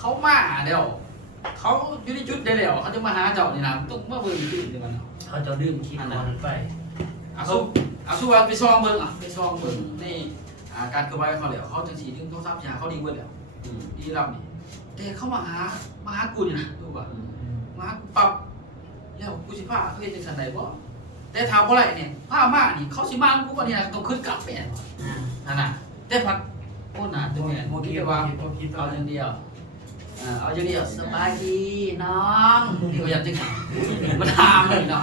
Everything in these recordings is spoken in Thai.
เขามาเดี๋ยวเขาอยู่ในจุดเดียวเขาจะมาหาเจ้านี่นะต้องมาเบิ่งจุดเดียวมัน เขาจะดื่มคิดนอนไป เอาสู้ว่าไปซองเบิ่งไปซองเบิ่งนี่การกระบายเขาเดี๋ยวเขาจังสีถึงเขาทราบยาเขาดีเบิดแล้วดีรับนี่แต่เขามาหากูนี่นะรู้ป่ะมาหากูปรับแล้วกูสิพาเขาเฮ็ดจังซั่นได้บ่แต่ถามบ่ไรเนี่ยพามานี่เขาสิมากูก่อนนี่นะต้องขึ้นกลับแม่นนั่นน่ะแต่พัดโอ้น่ะตัวแม่นบ่คิดว่าเอาอย่างเดียวเอาอย่างเดียวสบายดีน้องนี่ก็อยากจะมาถามเลยเนาะ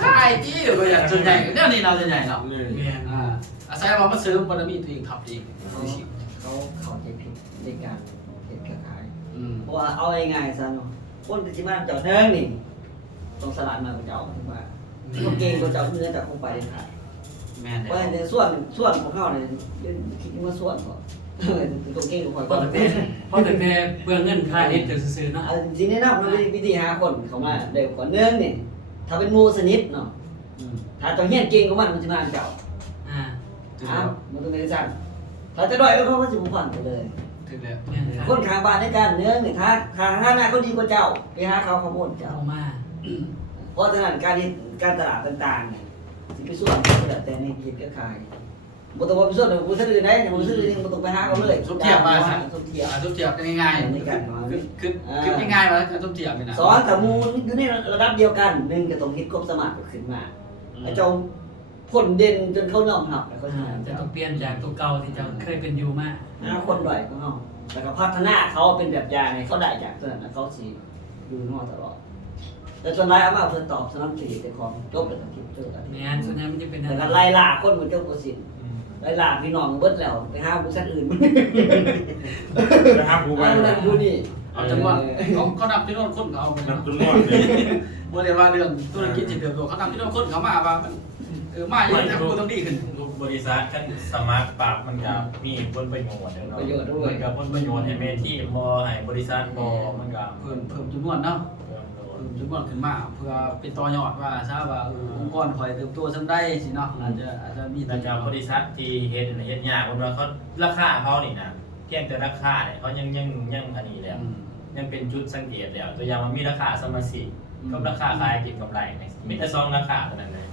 ใช่ที่ก็อยากส่วนใหญ่เนี่ยนี่เราส่วนใหญ่เนาะอาศัยว่ามาเสริมบารมีตัวเองทับเอง เขาใจผิดในการเห็นขายเพราะว่าเอาง่ายๆซะเนาะคนที่มาเจ้าเนื่องนี่ต้องสลัดมาเจ้าถึงว่าคนเก่งคนเจ้าเนื้อแต่คงไปขายเพราะในส่วนของเขาเนี่ยคิดว่าส่วนก่อนตัวเก่งของเขา เพราะแต่เบื้องเงินค่าเน็ตจะซื้อเนาะ จริงๆแนะนำวิธีหาคนเขามาเดี๋ยวก่อนเนื่องนี่ถ้าเป็นมูสนิทเนาะถ้าเจ้าเฮี้ยนเก่งของมันจะมาเจ้ามันต้องเป็นสั้นถ้าจะด้อยก็เขาก็จะบุกฟันไปเลย ถึงแล้ว คนข้างบ้านในการเนื้อเนี่ยถ้าข้างหน้าเขาดีกว่าเจ้าไปหาเขาขโมยเจ้า เอามา เพราะฉะนั้นการตลาดต่างๆเนี่ยสิไปส่วนแต่ในกิจก็ขายบุตรบอลไปส่วนบุตรอื่นได้บุตรอื่นบุตรไปหาเขาเลย ทุบเทียบมาสิ ทุบเทียบ ทุบเทียบกันง่ายๆคือง่ายๆมาแล้วทุบเทียบเป็น สอนแต่มูอยู่ในระดับเดียวกันหนึ่งก็ต้องคิดครบสมัครขึ้นมาไอ้เจ้าผลเด่นจนเขายอมหับแล้วเขา จะต้องเปลี่ยนจากตัวเก่าที่จะเคยเป็นอยู่มา คนด้อยของเขาแล้วก็พัฒนาเขาเป็นแบบอย่างในเขาได้จากตัวนั้นเขาสิดูนอตลอดแต่ส่วนรายเอามาเพิ่นตอบสนองสิริแต่ของจบแล้วก็คิดเจอกัน เนี่ยส่วนใหญ่มันจะเป็น แต่ก็ไล่ล่าคนเหมือนเจ้ากุศินไล่ล่าพี่น้องเบิดแล้วไปหาบริษัทอื่นมัน ไปหาผู้ไป นั่นผู้นี่ เอาจังหวะเขานำที่โน่นคนเขา นับจำนวนเลย เมื่อเรียนว่าเรื่องธุรกิจสิเติบโตเขานำที่โน่นคนเขามาว่ามาเยอะแต่กูต้องดีขึ้น บริษัทกันสมาร์ทปรับมันก็มีผลประโยชน์เนาะมันก็ผลประโยชน์ให้เมที่บ่ให้บริษัทบ่มันก็ เพิ่มจำนวนเนาะจำนวนขึ้นมาเพื่อเป็นต่อยอดว่าทราบว่าองค์กรคอยเติบโตซ้ำได้สิเนาะอาจจะมี แต่จากบริษัทที่เฮ็ดยากคนว่าเขาราคาเขานี่นะเพียงแต่ราคาเนี่ยเขายังอันนี้แล้วยังเป็นจุดสังเกตแล้วตัวอย่างมันมีราคาสมาชิกกับราคาขายกินกำไรมีแต่2ราคาเท่านั้นเลย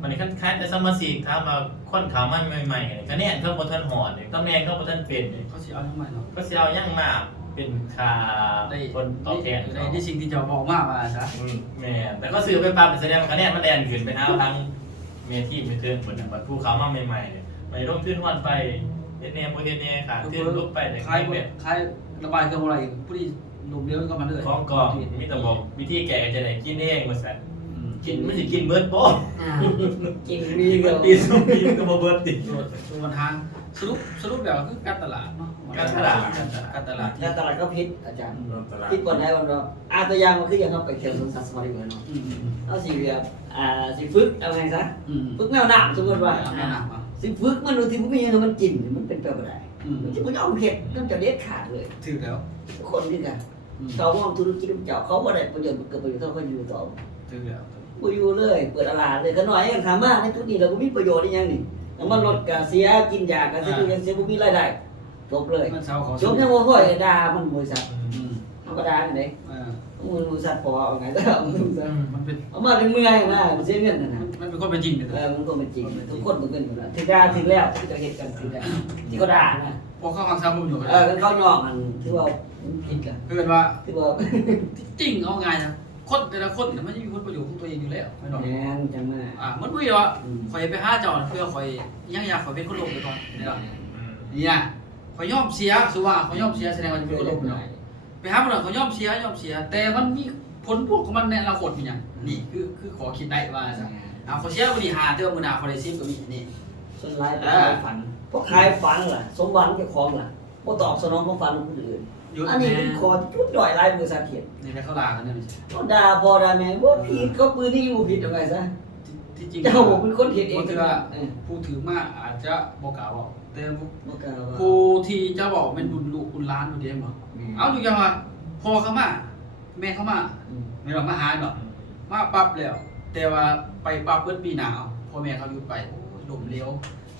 มันนี่คล้ายแต่สมาชิกถามว่าคนขาวมันใหม่ๆคะแนนเขาบ่ทันหอดตำแหน่งเขาบ่ทันเป็น เขาสิเอาทำไมเนาะ ก็สิเอายังมาเป็นค่าคนตอบแทน ในสิ่งที่เจ้าบอกมาว่าซะ แม่แต่ก็ซื้อไปปรับแสดงคะแนนมันแดนขึ้นไปหาทั้งเมทีไม่เครื่องเหมือนบัดผู้เขามาใหม่ๆเนี่ยไม่ลงทุนวันไปเฮ็ดแน่บ่เฮ็ดแน่ขาดทุนลุกไปแต่ คล้ายระบายกับอะไรผู้ที่หนุ่มเลี้ยวก็มาเลย ของก็มีแต่บอกวิธีแก้จะได้กินเองว่าซั่นกินมันสิกินเบิดบ่ กิน กิ ดี น เดี เบิ ยว ดปี2ปีก็บ่เบิดติ ส่วนทางสรุปแบบคือการตลาดเนาะการตลาด แล้วตลาดก็พิษอาจารย์พิษก่อนได้วันเราตัวอย่างมันคืออย่างเขาไปเที่ยวสวนสัตว์สมาร์ทเวิร์ดเนาะเอาสิแบบสิฝึกเอาไงซะฝึกแนวหนามสมมติว่าสิฝึกมันดูที่มันมีอย่างมันกินมันเป็นไปไม่ได้มันเอาเห็ดต้องจะเด็ดขาดเลย ถือแล้ว คนที่กันเขามองธุรกิจเจ้าเขาว่าได้ประโยชน์เกิดประโยชน์เขาอยู่ต่อ ถือแล้ว กูอยู่เลยเปิดตลาดเลยก็หน่อยยังทำมากในทุกนี้เราก็มีประโยชน์ได้ยังนี่แล้วมันลดการเสียกินยาการเสียยังเสียบุมีรายได้จบเลย มันเศร้าเขา จบยังว่าพ่อยด่ามันบริษัทธรรมดาไหนบริษัทพอเอาไงก็เอามันเป็น เอามาเป็นเมื่อยนะมันเสียเงินนะ มันเป็นคนเป็นจริงเลย มันก็เป็นจริงทุกคนต้องเป็นแบบนั้นถึงด่าถึงแล้วที่จะเหตุกันถึงแล้วที่เขาด่านะ พอเข้าฟังซ้ำผมอยู่กัน เขายอมมันถือว่าผิดกัน คือเป็นว่า ถือว่า จริงเอาไงนะคนแต่ละคนมันมีผลประโยชน์ของตัวเองอยู่แล้วไม่หรอก แน่นจังมาก มันไม่หรอกคอยไปหาเจ้าเพื่อคอยยังอยากคอยเป็นคนโลภไปก่อนนี่หรอนี่นะคอยย่อมเสียสุว่าคอยย่อมเสียแสดงว่าจะเป็นคนโลภหน่อยไปหามันหน่อยคอยย่อมเสียแต่มันมีผลพวกของมันในอนาคตเป็นอย่างนี่คือขอคิดได้ว่าซะเขาเสียวันนี้หาเจอมือหนาคอยได้ซิมก็มีนี่ ส่วนร้ายเป็นขายฝันพวกขายฝันล่ะสมหวังเจ้าของล่ะพวกตอบสนองของฝันของคนอื่นอันนี้เป็นคอจุดด่อยลายบริษัทเขียน นี่แหละเขาด่ากันเนี่ย ก็ด่าพอด่าแม่ว่าผิดก็ปืนที่อยู่ผิดยังไงซะ ที่จริง เจ้าผมเป็นคนเขียนเอง ถือว่าผู้ถือมาอาจจะบอกกล่าวว่าแต่ บอกกล่าวว่า ผู้ที่จะบอกเป็นบุญลูกบุญล้านอยู่เดียวบอกเอาดูยังว่าพอเขามาแม่เขามาไม่หรอกมาหาหรอกมาปรับแล้วแต่ว่าไปปรับเมื่อปีหนาวพ่อแม่เขาหยุดไปหล่มเลี้ยว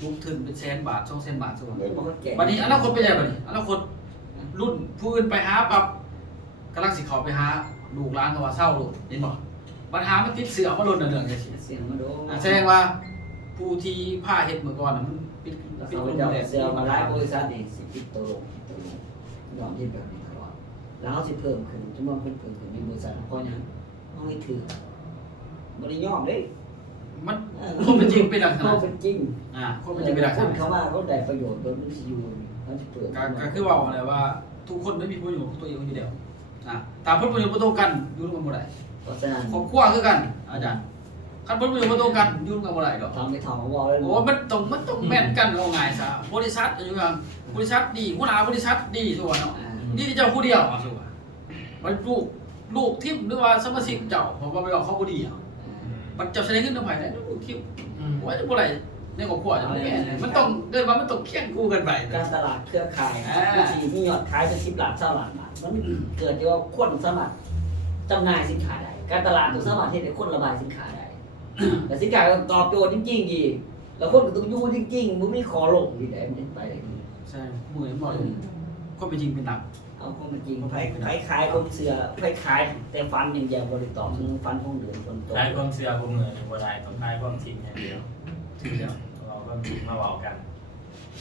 ลุกถึงเป็น100,000 บาท200,000 บาทส่วน เล่นบอกว่าแก่ วันนี้อนาคตเป็นยังไงบัดนี้อนาคต รุ่นผู้อื่นไปหาปั๊บกำลังสิเขาไปหาลูกหลานเขาว่าเศร้าลูกเห็นบ่ปัญหามันติดเสือมาโดนเดือดๆจังซี่ เสียงมาดู แสดงว่าผู้ที่ผ้าเฮ็ดเมื่อก่อนน่ะมันปิด แล้ว ปิด เขา ลง จะ แดด เสื้อมาไล่บริษัทนี่สิปิดตัวลงยอมที่แบบนี้ตลอดแล้วเขาสิเพิ่มขึ้นจำนวนเพิ่มขึ้นในบริษัทเพราะยังเขาให้ถือบริยอมเลย มันคนเป็นจริงเป็นหลักฐา เขา น เป็นจริง คนเป็นจริงเป็นหลักฐาน เขาว่าเขาได้ประโยชน์โดยมันสิอยู่เขาจะเปิด ก็คือว่าอะไรว่าทุกคนไม่มีผลประโยชน์ของตัวเองอยู่เดียวตามผลประโยชน์บ่ตรงกันอยู่ร่วมกันบ่ได้ เพราะฉะนั้น ครอบครัวคือกันอาจารย์คันผลประโยชน์บ่ตรงกันอยู่ร่วมกันบ่ได้ดอก ทำไปทำของวอลเลย โอ้มันต้องแม่นกันเอาง่ายซะบริษัทอยู่อย่างบริษัทดีหัวหน้าบริษัทดีทั่วเนาะนี่ที่เจ้าผู้เดียวอ่ะซั่วมันลูกทีมหรือว่าสมาชิกเจ้าเพราะว่าไปบอกเขาบ่ดีอ่ะมันเจ้าแสดงขึ้นนำไผได้ลูกทีมว่าจะบ่ได้ในครอบครัวจะบ่แม่นมันต้องเกิดว่ามันต้องเคียงคู่กันไป การตลาดเครือข่ายบางทีมียอดขายเป็น10 ล้าน20 ล้านบาทมันเกิดจากว่าคนสามารถจำหน่ายสินค้าได้การตลาดต้องสามารถที่จะคนระบายสินค้าได้แต่สินค้าต้องตอบโจทย์จริงๆดีแล้วคนก็ต้องอยู่จริงๆมันไม่ขอลงดีได้มันไปได้ดี ใช่เหมือนบ่เลยก็เป็นจริงเป็นหนัก เอาความเป็นจริงไผขายคนเสือไผขายแต่ฟันอย่างเดียวบริตอบมึงฟันของเดือนคนโต คลายความเชื่อความเหนื่อยบ่ได้ต้องคลายความจริงอย่างเดียว ถึงแล้ว เราก็จริงมาเว้ากัน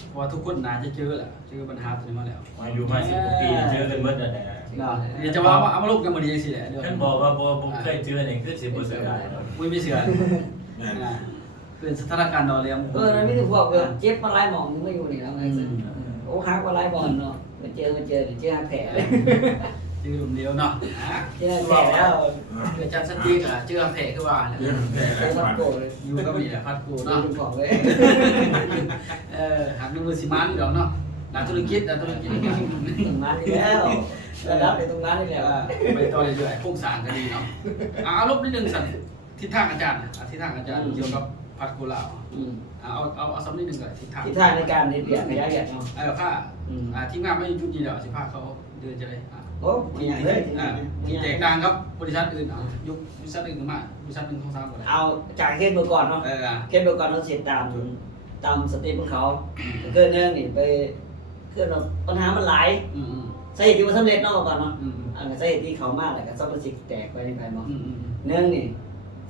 เพราะว่าทุกคนน่าจะเจอแหละเจอปัญหาตัวนี้มาแล้ว อายุมา10กว่าปีเจอกันเบิดแล้วนะ เดี๋ยวจะว่าเอามาลบกันมาดีจังซี่แหละเดี๋ยว ท่านบอกว่าบ่เคยเจอนี่คือสิบ่เชื่อได้ ไม่มีเสือเป็นสถานการณ์ดอเรียม นั่นไม่ถึงพวกเจ็บมาไล่หมองนึงมาอยู่นี่แล้วไงโอ้ฮักมาไล่บอลเนาะมาเจอเดี๋ยวเจอแผลเลย ยืดเดียวเนาะ เจอแผลแล้ว เกิดจันสติกอ่ะเจอแผลคือว่า เจอวัดโกเลย อยู่ก็มีแหละพัดกู ดู เนาะ ของเลย หักมือสิมันเดี๋ยวเนาะนักธุรกิจนักธุรกิจ ตรงนั้นนี่แล้วระดับในตรงนั้นนี่แล้ว ไปต่อเรื่อยๆโครงสร้างก็ดีเนาะเอาลบนิดนึงสั่นทิศทางอาจารย์ทิศทางอาจารย์เกี่ยวกับพัดกูลาวเอาซ้ำนิดนึงก่อนทิศทาง ที่ท่าในการในเปียกขยายเปียกเนาะ ผ้าทีมงานไม่จุดนี้เดี๋ยวสิผ้าเขาเดินจะได้ โอ้ยอย่างเลย ที่แตกต่างครับบริษัทอื่นยุคบริษัทอื่นมาบริษัทหนึ่งของสามก็ได้ เอาจากเคสเมื่อก่อนเนาะเคสเมื่อก่อนเราเสร็จตามสเต็ปของเขาเกินเนื่องนี่ไปเกินปัญหามันหลายสาเหตุที่มันสำเร็จเนาะก่อนเนาะสาเหตุที่เขามากเลยก็ซับซิกแตกไปในภายนอกเนื่องนี่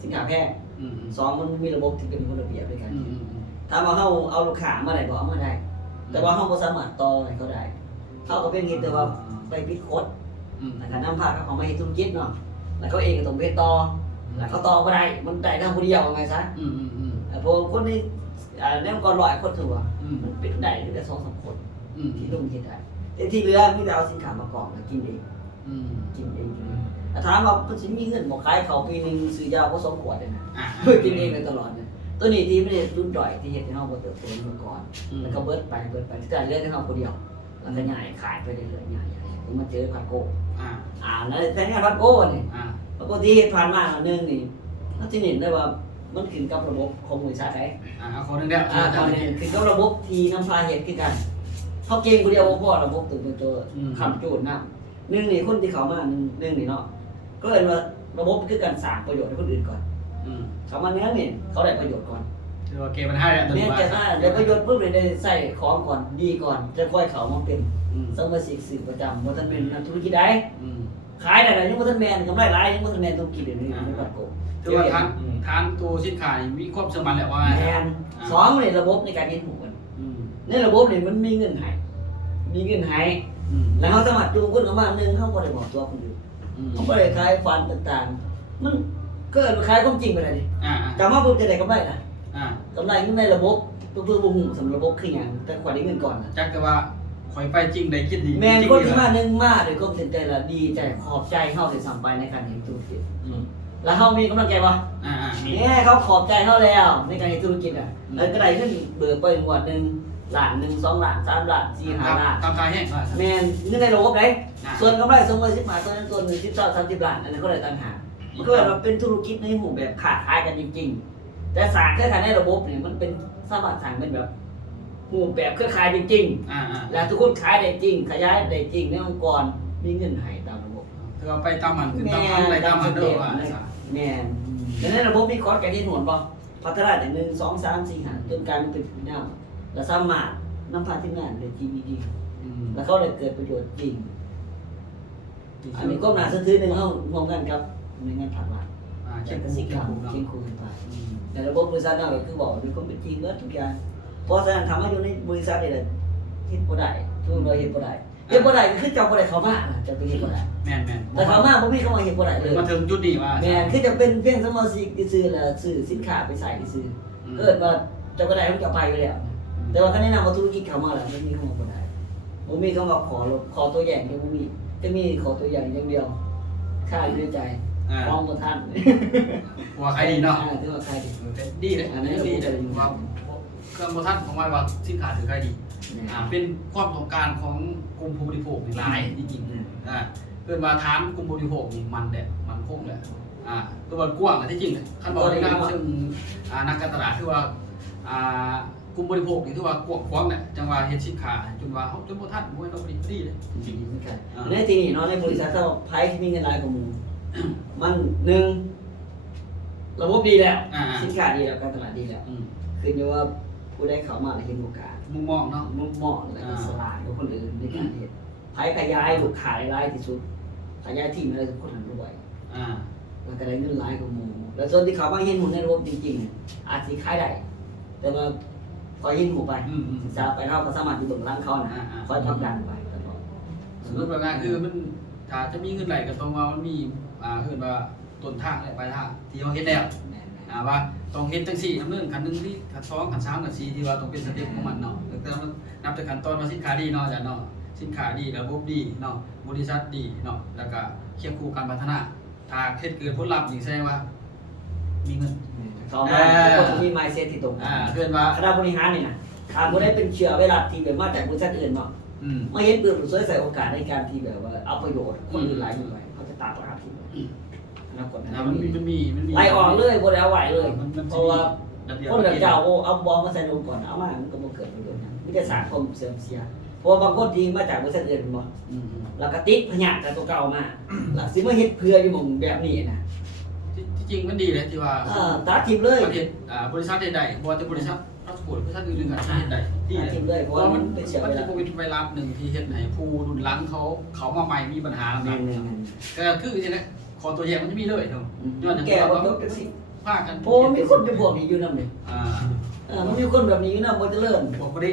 สินค้าแพง2มันมีระบบที่เป็นคนระเบียบด้วยกันถ้าว่าเขาเอาลูกค้ามาได้บ่เอามาได้แต่ว่าเขาบ่สามารถต่อให้เขาได้เขาก็เป็นเหตุแต่ว่าไปปิดโค้ดนะครับนำพาเขามาเฮ็ดธุรกิจเนาะแล้วเขาเองก็ต้องไปต่อแล้วเขาต่อบ่ได้มันได้ทางผู้เดียวว่าไงซะพวกคนนี้แนวก่อน100 คนถือว่ามันเป็นได้แค่2-3 คนที่ลงเฮ็ดได้แต่ที่เหลือมีแต่เอาสินค้ามากรองแล้วกินเองกินเองแต่ถามว่าเพิ่นสิมีเงินบ่ขายเขาปีนึงซื้อยาบ่2 ขวดเลยนะเพิ่นกินเองเลยตลอดเนี่ยตัวนี้ที่ไม่ได้รุ่นด้อยที่เฮ็ดให้เฮาบ่เติบโตเมื่อก่อนแล้วก็เบิดไปที่แต่เรื่องให้เฮาผู้เดียวแล้วก็ใหญ่ขายไปเรื่อยๆใหญ่ๆถึงมาเจอพัดโกแล้วแต่เนี่ยพัดโกนี่พัดโกที่เฮ็ดผ่านมานึงนี่เขาสิเห็นได้ว่ามันขึ้นกับระบบของบริษัทใดเอาคนนึงแล้ว ตอนนี้ขึ้นกับระบบที่นำพาเฮ็ดคือกันเฮาเก่งผู้เดียวบ่พอระบบตัวเป็นตัวคำโจทย์นำนึงนี่คนที่เข้ามานึงนี่เนาะก็เห็นว่าระบบคือการสร้างประโยชน์ให้คนอื่นก่อนเขามาเนื้อนี่เขาได้ประโยชน์ก่อน คือว่าเกมมันให้แล้วตัว เนี่ย นี้ จะได้ได้ประโยชน์ปุ๊บเลยได้ใส่ของก่อนดีก่อนจะค่อยเขามาเป็นสมาชิกสื่อประจำบ่ทันเป็นธุรกิจใดขายได้ยังบ่ทันแม่นกำไรหลายยังบ่ทันแม่นธุรกิจเดี๋ยวนี้ไม่ปัดโกง คือว่าทานตัวสินค้ามีความสมานแหละว่า แม่น2ในระบบในการเฮ็ดหมู่กันในระบบนี่มันมีเงินให้แล้วเฮาสามารถจูงคนเข้ามานึงเฮาบ่ได้บอกตัวคนอื่นเฮาบ่ได้ขายฟันต่างๆมันเกิดขายความจริงไปได้ดิกลับมาปุ๊บจะได้กำไรนะกำไรเงินในระบบตัวบ่ฮู้สำหรับระบบคือหยังแต่ขวัญได้เงินก่อนนะ จักแต่ว่าข่อยไปจริงได้คิดดี แม่นคนที่มานึงมาด้วยความเต็มใจละดีใจขอบใจเฮาได้สัมไปในการเฮ็ดธุรกิจแล้วเฮามีกำลังใจบ่เนี่ยเขาขอบใจเฮาแล้วในการเฮ็ดธุรกิจอ่ะแล้วก็ได้เงินเบิกไปงวดนึงล้านนึง2ล้าน3ล้าน4 5ล้าน ตามทายแห้งว่า แม่นเงินในระบบได้ส่วนกำไรสมมุติ10บาทตัวนั้นตัวนึง10 30ล้านอันนั้นก็ได้ต่างหากมันก็แบบเป็นธุรกิจในหมู่แบบค้าขายกันจริงๆแต่สร้างเครือข่ายในระบบนี่มันเป็นสามารถสร้างเป็นแบบหมู่แบบเครือข่ายจริงๆแล้วทุกคนขายได้จริงขยายได้จริงในองค์กรมีเงินให้ตามระบบ คือเอาไปตามมันคือตามมันไปตามมันเด้อว่า แม่นแต่ในระบบมีคอร์สการที่หนวดบ่พัฒนาจาก1 2 3 4 5จนกลายเป็นผู้นำและสามารถนำพาทีมงานได้ทีมดี แล้วเขาเลยเกิดประโยชน์จริงอันนี้ก็น่าสะท้อนในห้องรวมกันครับในงานถัดมา เช่น เป็น สิ่ สิ่ ง ง ที่ ที่ ผมเนาะ เช่นคุยไปในระบบบริษัทเราคือบอกเป็นคนเป็นจริงก็ทุกอย่างเพราะฉะนั้นทำให้อยู่ในบริษัทนี่แหละเห็นบ่ได้ทุกเราเห็นบ่ได้เห็นบ่ได้คือเจ้าบ่ได้เข้ามาเจ้าไปเห็นบ่ได้ แม่น แต่เข้ามาบ่มีเข้ามาเห็นบ่ได้เลย มาถึงจุดนี้ว่า แม่นคือจะเป็นเพียงสมาชิกซื้อแล้วซื้อสินค้าไปใส่ซื้อเกิดว่าเจ้าบ่ได้มันจะไปอยู่แล้วแต่ว่าคันแนะนำว่าธุรกิจเข้ามาแล้วมันมีเข้ามาบ่ได้บ่มีเข้ามาขอตัวอย่างที่บ่มีจะมีขอตัวอย่างอย่างเดียวค่าอยู่ในใจมองบ่ทัน ว่าใครดีเนาะ ถือว่าใครดี ดีเลยอันนี้ดีเลยว่าเครื่องโมทันของว่าสินค้าถือใครดีเป็นความต้องการของกลุ่มผู้บริโภคหลายจริงๆเกิดมาทานกลุ่มผู้บริโภคนี่มันแหละมันคงแหละตัวกว้างที่จริงขั้นตอนในการซึ่งนักการตลาดที่ว่ากลุ่มบริโภคนี่ที่ว่ากว้างเนี่ยจังว่าเห็นสินค้าจนว่าเขาจนโมทันมวยเราดีเลย จริงๆกันในที่นี้เนาะในบริษัทเราไพ่ที่มีเงินหลายกว่าหมู่มันหนึ่งระบบดีแล้วสินค้าดีแล้วการตลาดดีแล้วคืออยู่ว่าผู้ได้เข้ามาในเห็นโอกาส มุมมองเนาะ มุมมองและก็สลาดกับคนอื่นในการเห็นไพ่ขยายลูกขายรายที่สุดขยายทีมอะไรทุกคนหันรวยแล้วก็ได้เงินหลายกว่าหมู่แล้วส่วนที่เขามาเห็นหมู่ในระบบจริงๆอาจสิขายได้แต่ว่าคอยเห็นหมู่ไปจะไปเท่าก็สามารถอยู่เบื้องหลังเขานะคอยทำดันไปตลอด สรุปแล้วคือมันถ้าจะมีเงินไหลก็ต้องว่ามันมีเกิดว่าต้นทางและปลายทางที่เขาเห็นแล้วว่าต้องเห็นจัง4ทำเรื่องขั้น1ที่ขั้น2ขั้น3ขั้น4ที่ว่าต้องเป็นสเต็ปของมันเนาะแต่มันนับจากขั้นตอนว่าสินค้าดีเนาะจ้ะเนาะสินค้าดีระบบดีเนาะบริษัทดีเนาะแล้วก็เคียงคู่การพัฒนาถ้าเกิดผลลัพธ์อย่างแสดงว่ามีเงิน เขามาทุกคนมี mindset ที่ตรงกัน เกินว่า คณะบริหารนี่นะถ้าบ่ได้เป็นเชื้อเวลาที่แบบมาจากบริษัทอื่นเนาะ มาเห็นปืนสวยใส่โอกาสในการที่แบบว่าเอาประโยชน์คนอื่นหลายอยู่ไว้เขาจะตามราทีอนาคตนะ มันมี ไล่ออกเลยบ่ได้เอาไว้เลยเพราะว่าคนแบบเจ้าเอาบอลมาใส่นมก่อนเอามามันก็บ่เกิดประโยชน์นะมันจะสร้างความเสื่อมเสียเพราะว่าบางคนที่มาจากบริษัทอื่นบ่แล้วก็ติดพยาธิตัวเก่ามาแล้วสิมาเฮ็ดเพื่ออยู่หม่องแบบนี้นะ ที่จริงมันดีเลยที่ว่า ตัดทิมเลย ประเทศบริษัทใดๆบ่ว่าจะบริษัทรัฐบริษัทอื่นๆกันที่เฮ็ดได้ดี ตัดทิมเลยเพราะว่ามันเป็นเชื้อ มัน เว จะ ลา เป็นไวรัสหนึ่งที่เฮ็ดให้ผู้รุ่นหลังเขามาใหม่มีปัญหา แม่ ต่าง น ๆก็คือสินะขอตัวอย่างมันจะมีเลยเนาะ แก่บ่ต้องเป็นสิ พากัน โอ้มีคนเป็นพวกนี้อยู่นำนี่มันมีคนแบบนี้อยู่นำบ่เจริญ บอกบ่ได้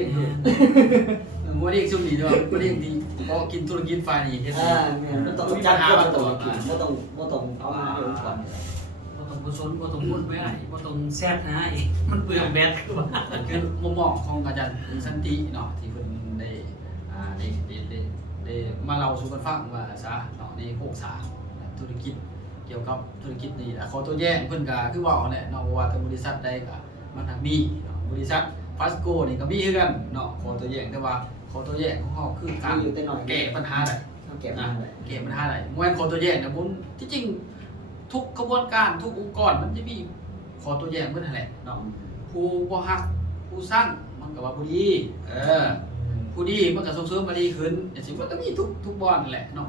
บ่ได้ซุ่มนี่ด้วยบ่ได้ดีเพราะกินธุรกิจไฟนี่เฮ็ด มันต้องจัดการบ่ต้องเอามาเองก่อน บ่ต้องบ่สนบ่ต้องพูดไปบ่ต้องแซ่บหาอีกมันเปลืองแบตคือว่า คือมุมมองของอาจารย์สันติเนาะที่เพิ่นได้มาเล่าสู่กันฟังว่าซะเนาะในโครงสร้างธุรกิจเกี่ยวกับธุรกิจนี่ขอตัวแย่งเพิ่นก็คือว่าแหละเนาะว่าแต่บริษัทใดก็มันทั้งมีเนาะบริษัทฟาสโกนี่ก็มีคือกันเนาะขอตัวแย่งแต่ว่าขอตัวแย่งของเฮาคือการแก้ปัญหาได้ เก็บมาเลย เกมมันหาอะไรมวยขอตัวแยกนะบุญที่จริงทุกกระบวนการทุกองค์กรมันจะมีขอตัวแยกเมื่อไหร่เนาะผู้บ่ฮักผู้สร้างมันก็ว่าผู้ดีผู้ดีมันก็ส่งเสริมมาดีขึ้นอย่างสิ่งมันก็มีทุกบอลนั่นแหละเนาะ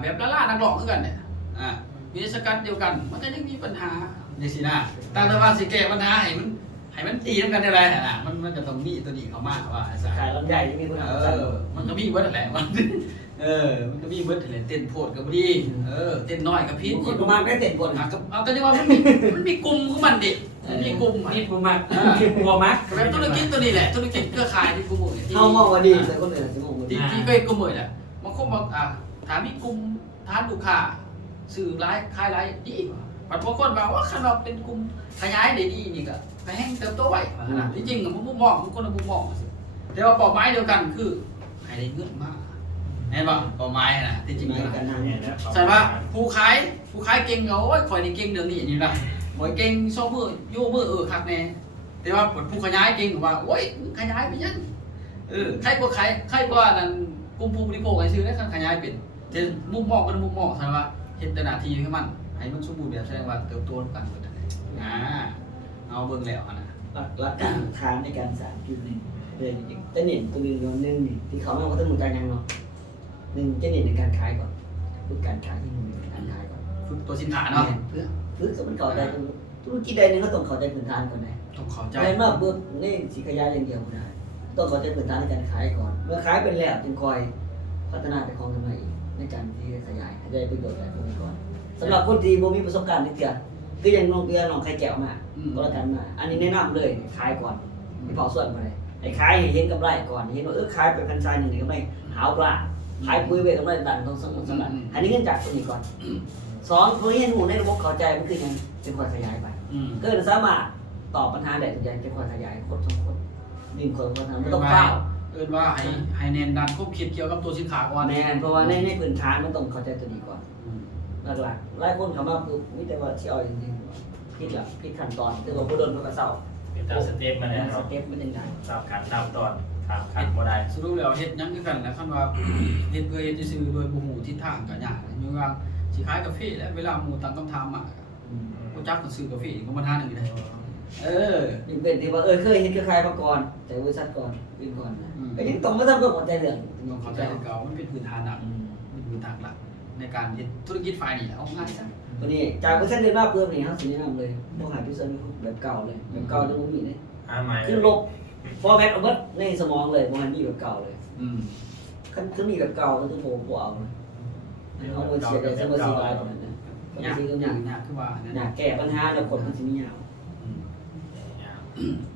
แบบดารานักร้องคือกันเนี่ยมีสกัดเดียวกันมันก็ยังมีปัญหาในสินะแต่ว่าสิแก้ปัญหาให้มันตีกันได้ไรมันก็ต้องมีตัวนี้เข้ามาว่า ขายลำไยมีคุณภาพ มันก็มีเบิดนั่นแหละมันก็มีเบิดนั่นแหละเต้นโพดก็บ่ดีเต้นน้อยก็ผิด คนประมาณได้เต็มคน เอาแต่ว่ามันมีกลุ่มของมันดิมันมีกลุ่ม นี่บ่มักบ่มัก แบบธุรกิจตัวนี้แหละธุรกิจเครือข่ายที่กูบอกที่ เขามองว่าดีแต่คนอื่นจะมองว่าดี ที่เคยกูเหมือนแหละบางคนบอกถามมีกลุ่มทานลูกค้าสื่อร้ายขายร้ายดีปัจจุบันบอกว่าขนมเป็นกลุ่มขยายได้ดีนี่ก็ไปแห้งเติบโตไว้ที่จริงมันมุมมองคนละมุมมองแต่ว่าเป้าหมายเดียวกันคือให้ได้เงินมากเห็นป่ะเป้าหมายนะที่จริงใช่ป่ะผู้ขายเก่งเขาโอ้ยคอยนี่เก่งเรื่องนี้นี่นะหมวยเก่งโซ่มือโย่มือคักแน่แต่ว่าผู้ขยายเก่งว่าโอ้ยขยายไปยังใครกว่านั่นกลุ่มผู้บริโภคไอ้ซื้อได้ขยายเป็นแต่มุมมองกันมุมมองใช่ป่ะเห็นแต่หน้าที่ให้มันให้มันสมบูรณ์แบบแสดงว่าเติบโตกันหมดเลยเอาเบิ่งแล้วนะ หลักการค้านในการสารจุดหนึ่งเลยจริงๆแต่เน้นตัวหนึ่งหนึ่งที่เขาไม่ว่าต้องหมุนการยังเนาะหนึ่งจะเน้นในการขายก่อนฝึกการขายที่หนึ่งการขายก่อน ฝึกตัวสินค้าเนาะ ฝึกสมันเข้าใจธุรกิจใดนึงก็ต้องเข้าใจพื้นฐานก่อนนะ ต้องเข้าใจ อะไรมากเบิกนี่สิขยายอย่างเดียวได้ ต้องเข้าใจพื้นฐานในการขายก่อนเมื่อขายเป็นแล้วจึงคอยพัฒนาไปของกำไรอีกในการที่ขยายประโยชน์จากตรงนี้ก่อนสำหรับคนที่บ่มีประสบการณ์นี่เถื่อคืออย่างน้องเบียร์น้องไข่แก้วมาก็แล้วกันมาอันนี้แนะนำเลยขายก่อนที่เผาส่วนมาเลยไอ้ขายเห็นกำไรก่อนเห็นว่าขายไปพันซายหนึ่งกำไรหาวปลาขายปุ๋ยเวกกำไรต่างต้องสำคัญอันนี้เงินจากตรงนี้ก่อนสองคนนี้เห็นหูในระบบเข้าใจมันคือยังจะค่อยขยายไปก็จะสามารถตอบปัญหาได้ทุกอย่างจะค่อยขยายคนสองคนดินคนคนทำไม่ต้องเฝ้าว่าให้เน้นดันควบคิดเกี่ยวกับตัวสินค้าก่อนแน่เพราะว่าในพื้นฐานมันต้องเข้าใจตัวนี้ก่อนหลักๆหลายคนเขามาปุ๊บมิแต่ว่าที่เอาจริงๆผิดละผิดขั้นตอนคือว่าผู้โดนเขาก็เศร้าเป็นตามสเต็ปมาแล้ว สเต็ปมันยังไง ตามขั้นตามตอนตามขั้นบ่ได้สรุปแล้วเฮ็ดยังคือกันนะคันว่าเฮ็ดเพื่อเฮ็ดซื่อโดยบ่ฮู้ทิศทางก็ยากอยู่ว่าสิขายกาแฟแล้วเวลาหมู่ตั้งคำถามมาบ่จักก็ซื้อกาแฟก็มาทานนึงได้ยังเป็นที่ว่าเคยเฮ็ดคล้ายๆมาก่อนแต่บริษัทก่อนเป็นก่อนก็ยังต้องมาทำเพื่อเข้าใจเรื่องต้องเข้าใจเก่ามันเป็นพื้นฐานหลักเป็นพื้นฐานหลักในการเฮ็ดธุรกิจฝ่ายนี้เอาง่ายซะตัวนี้จากบริษัทเดินมาเพิ่มนี่เฮาสิแนะนำเลยบ่หาพิเศษแบบเก่าเลยแบบเก่าจังบ่มีเลยคือลบฟอร์แมตเอาเบิดในสมองเลยบ่หันมีแบบเก่าเลยคันมีแบบเก่าก็ต้องบ่เอาเอาบ่เสียได้ซะบ่สิบายปานนั้นนะยากคือว่าอยากแก้ปัญหาแล้วคนมันสิมียาว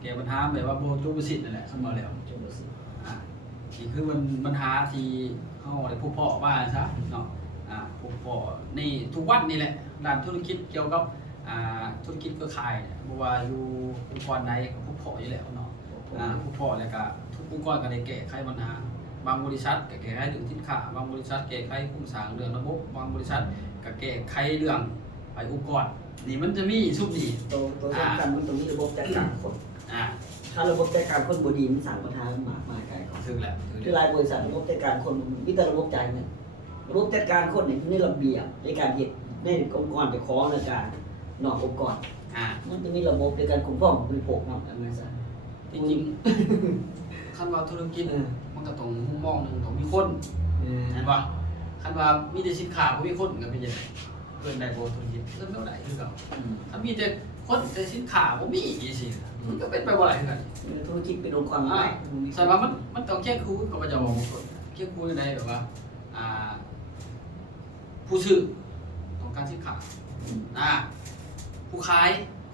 แก้ปัญหาแบบว่าโบจูบสิทธิ์นั่นแหละขึ้นมาแล้วนี่คือมันปัญหาที่เขาได้ผู้พ่อว่าซะเนาะผู้พ่อในทุกวันนี่แหละด้านธุรกิจเกี่ยวกับธุรกิจเครือข่ายเนี่ยบ่ว่าอยู่องค์กรใดกับผู้พ่ออยู่แล้วเนาะผู้พ่อแล้วก็ทุกองค์กรก็ได้แก้ไขปัญหาบางบริษัทก็แก้ไขเรื่องสินค้าบางบริษัทแก้ไขโครงสร้างเรื่องระบบบางบริษัทก็แก้ไขเรื่องไปองค์กรนี่มันจะมีสุดนี่ตัวสำคัญมันตรงนี้ระบบจัดการคนถ้าระบบจัดการคนบ่ดีมันสร้างปัญหามากมายไกลถึงแล้วคือหลายบริษัทระบบจัดการคนมีแต่ระบบจ่ายเงินระบบจัดการคนนี่คือระเบียบในการเฮ็ดในองค์กรเจ้าของในการนอกองค์กรมันจะมีระบบในการคุ้มครองผู้บริโภคเนาะอันนั้นซะจริงๆคันว่าธุรกิจมันก็ต้องมุมมองนึงต้องมีคนเห็นป่ะคันว่ามีแต่สินค้าบ่มีคนก็เป็นจังได๋เพิ่นได้บ่ธุรกิจเริ่มได้คือเก่าถ้ามีแต่คนแต่สินค้าบ่มีจังซี่มันก็เป็นไปบ่ได้คือกันธุรกิจเป็นองค์กรใหญ่แสดงว่ามันต้องแค่คู่กับว่าจะบอกแค่คู่ในแบบว่าผู้ซื้อต้องการสินค้าผู้ขาย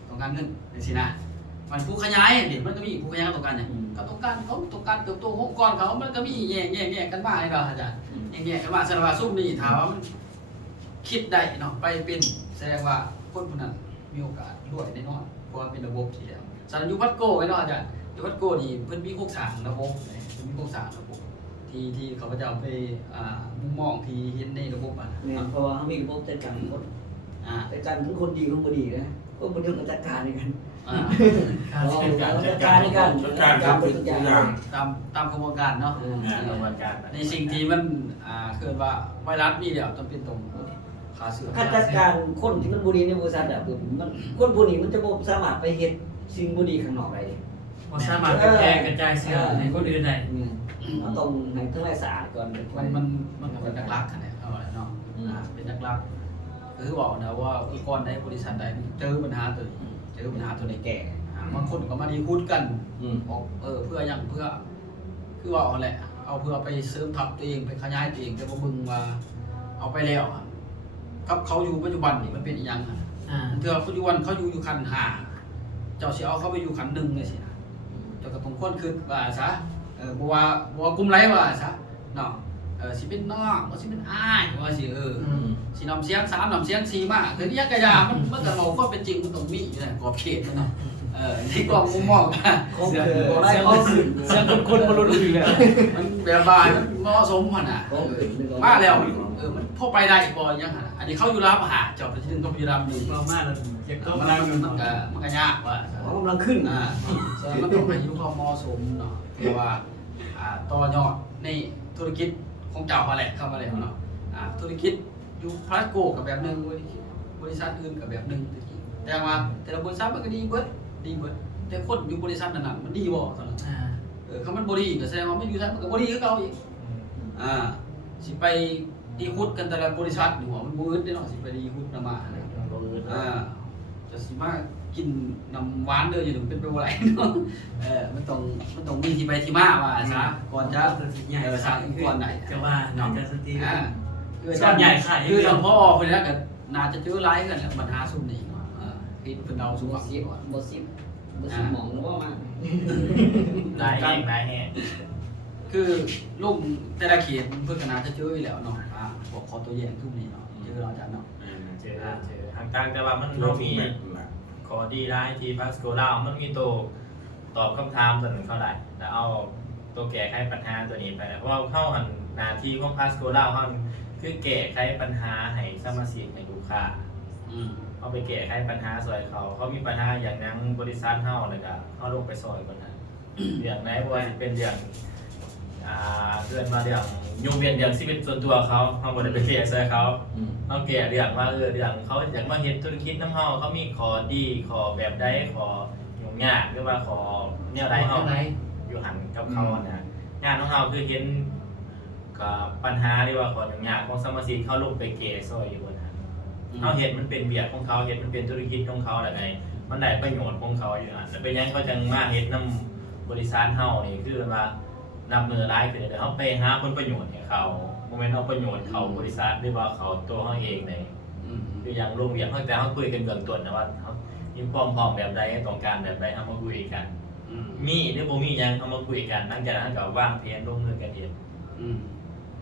ต้องการเงินจังซี่นะมันผู้ขยายนี่มันก็มีผู้ขยายต้องการหยังก็ต้องการเขาต้องการเติบโตองค์กรเขามันก็มีแยกกันมาให้เราอาจารย์แยกกันมาแสดงว่าซุ่มนี่ถามว่ามันคิดได้เนาะไปเป็นแสดงว่าคนผู้นั้นมีโอกาสรวยแน่นอนเพราะว่าเป็นระบบที่แล้วสารยุพัฒโก้ไว้เนาะอาจารย์ยุพัฒโก้นี่เพิ่นมีโครงสร้างระบบมีโครงสร้างระบบที่เขาพเจ้าไปมุมมองที่เห็นในระบบเพราะว่าเขามีระบบจัดการคนจัดการทั้งคนดีคนบ่ดีนะคนบ่ดีก็จัดการในกันจัดการในกันทุกอย่างตามกระบวนการเนาะกระบวนการในสิ่งที่มันคือว่าไวรัสนี่เดียวจำเป็นตรงขาเสือการจัดการคนที่มันบ่ดีในบริษัทแบบมันคนบ่ดีมันจะบ่สามารถไปเฮ็ดสิ่งบ่ดีข้างนอกได้บ่สามารถกระจายเชื้อให้คนอื่นได้เราต้องให้ทั้งหลายสะอาดก่อนมันเป็นนักลักษณ์นะเอาเนาะเป็นนักลักษณ์คือบอกนะว่าองค์กรใดบริษัทใดเจอปัญหาตัวในแก่บางคนก็มาดีพูดกันเพื่ออย่างเพื่อคือว่าเอาแหละเอาเพื่อไปเสริมทัพตัวเองไปขยายตัวเองแต่ว่ามึงว่าเอาไปแล้วครับเขาอยู่ปัจจุบันนี่มันเป็นอีกอย่างเถื่อปัจจุบันเขาอยู่คัน5เจ้าสิเอาเขาไปอยู่คัน1จังซี่นะเจ้าก็ต้องควรคิดว่าซะบ่ว่ากลุ่มไรว่าซะเนาะสิเป็นน้องบ่สิเป็นอ้ายว่าสิสินำเสียง3นำเสียง4มาคือเรียกกะยามันก็เราก็เป็นจริงมันต้องมีอยู่ในขอบเขตเนาะที่ก็มุมมองเสียงคนบ่รู้อยู่แล้วมันแบบว่ามันเหมาะสมหั่นน่ะมาแล้วมันพอไปได้บ่ยังหั่นอันนี้เขาอยู่รับหาเจ้าประเทศนึงก็อยู่รับนี่มาแล้วเก็บตัวมันก็ยากว่ากำลังขึ้นมันต้องให้อยู่พอเหมาะสมเนาะเพราะว่าต่อยอดในธุรกิจของเจ้ามาแหละเข้ามาแล้วเนาะธุรกิจอยู่พลาสโกกับแบบนึงบริษัทอื่นกับแบบนึงแต่ว่าแต่ละบริษัทมันก็ดีเบิดแต่คนอยู่บริษัทนั้นมันดีบ่ตอนนั้นคำมันบ่ดีก็แสดงว่าไม่อยู่ซั่นมันก็บ่ดีคือเก่าอีกสิไปดีฮุดกันแต่ละบริษัทนี่ว่ามันบ่อึดเด้เนาะสิไปดีฮุดนำมา จะสิมากินน้ำหวานเด้ออยู่ถึงเป็นไปบ่ได้เนาะมันต้องมีที่ไปที่มาว่าซะก่อนจะ ใหญ่ สร้างก่อนไหน จะว่าเนาะจะสติ คือ ส่วนใหญ่ขาย คืออย่างพ่อคนนี้ก็น่าจะเจอหลายกันแหละปัญหาซุ่มนี้เนาะคิดเพิ่นเดาซุ่ม บ่ ว่า สิบ่สิหมองบ่มา ได้เองได้แห้ง คือลุงแต่ละเขตมันเพิ่นก็น่าจะเจออยู่แล้วเนาะบอกขอตัวอย่างทุกนี้เนาะเจอเราอาจารย์เนาะ เจอทางต่างแต่ว่ามันเรามีขอดีได้ที่พาสโกลาวมันมีตัวตอบคำถามตัวหนึ่งเท่าไหร่แล้วเอาตัวแก้ไขปัญหาตัวนี้ไปเพราะว่าเข้าหันหน้าที่ของพาสโกลาวเขาคือแก้ไขปัญหาให้สมาชิกให้ลูกค้าเขาไปแก้ไขปัญหาซอยเขามีปัญหาอย่างนั้นบริษัทเขาเลยก็เขาลงไปซอยปัญหาอย่างไหนว่าเป็นอย่างเรื่องมาเรื่องยุ่งเวียนเรื่องชีวิตส่วนตัวเขาบริษัทไปแก้ซอยเขาแก้เรื่องว่าเรื่องเขาอยากมาเห็นธุรกิจน้ำเขามีขอดีขอแบบใดขอยุ่งยากหรือว่าขอเนี่ยใดเขาอยู่หันกับเขานะงานของเขาคือเห็นกับปัญหาที่ว่าขอยุ่งยากของสมาชิกเขาลงไปแก้ซอยอยู่นะเขาเห็นมันเป็นเบียดของเขาเห็นมันเป็นธุรกิจของเขาอะไรไงมันได้ประโยชน์ของเขาอยู่นะแต่เป็นยังเขาจังมาเห็นน้ำบริษัทเขานี่คือว่านำเนื้อร้ายไปเลยเขาไปหาผลประโยชน์ให้เขาโมเมนต์เอาประโยชน์เขาบริษัทหรือว่าเขาตัวเขาเองในคืออย่างโรงเรียนเขาแต่เขาคุยกันเบื้องต้นนะว่าเขามีความพร้อมแบบใดต้องการแบบใดเขามาคุยกันมีหรือบ่มียังเขามาคุยกันตั้งใจนั้นก็ว่างเพลนลงมือกันเอง